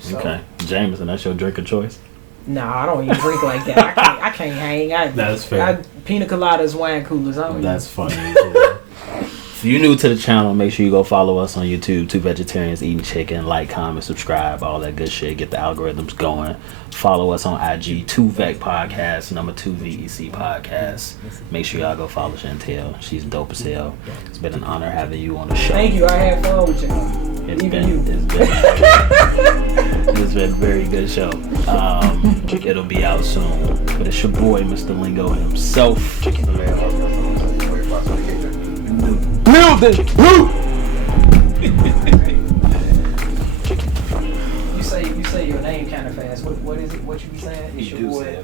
So, okay. Jamison, that's your drink of choice? Nah, I don't even drink like that. I can't hang. That's fair. Pina coladas, wine coolers. That's funny. If you're new to the channel, make sure you go follow us on YouTube. 2 Vegetarians Eating Chicken. Like, comment, subscribe, all that good shit. Get the algorithms going. Follow us on IG, 2VEC Podcast, number 2 VEC Podcast. Make sure y'all go follow Shantell. She's dope as hell. It's been an honor having you on the show. Thank you. I had fun with you. It's been a very good show. It'll be out soon. But it's your boy, Mr. Lingo himself. Building. You say your name kind of fast. What is it? What you be saying? It's your boy. What is it?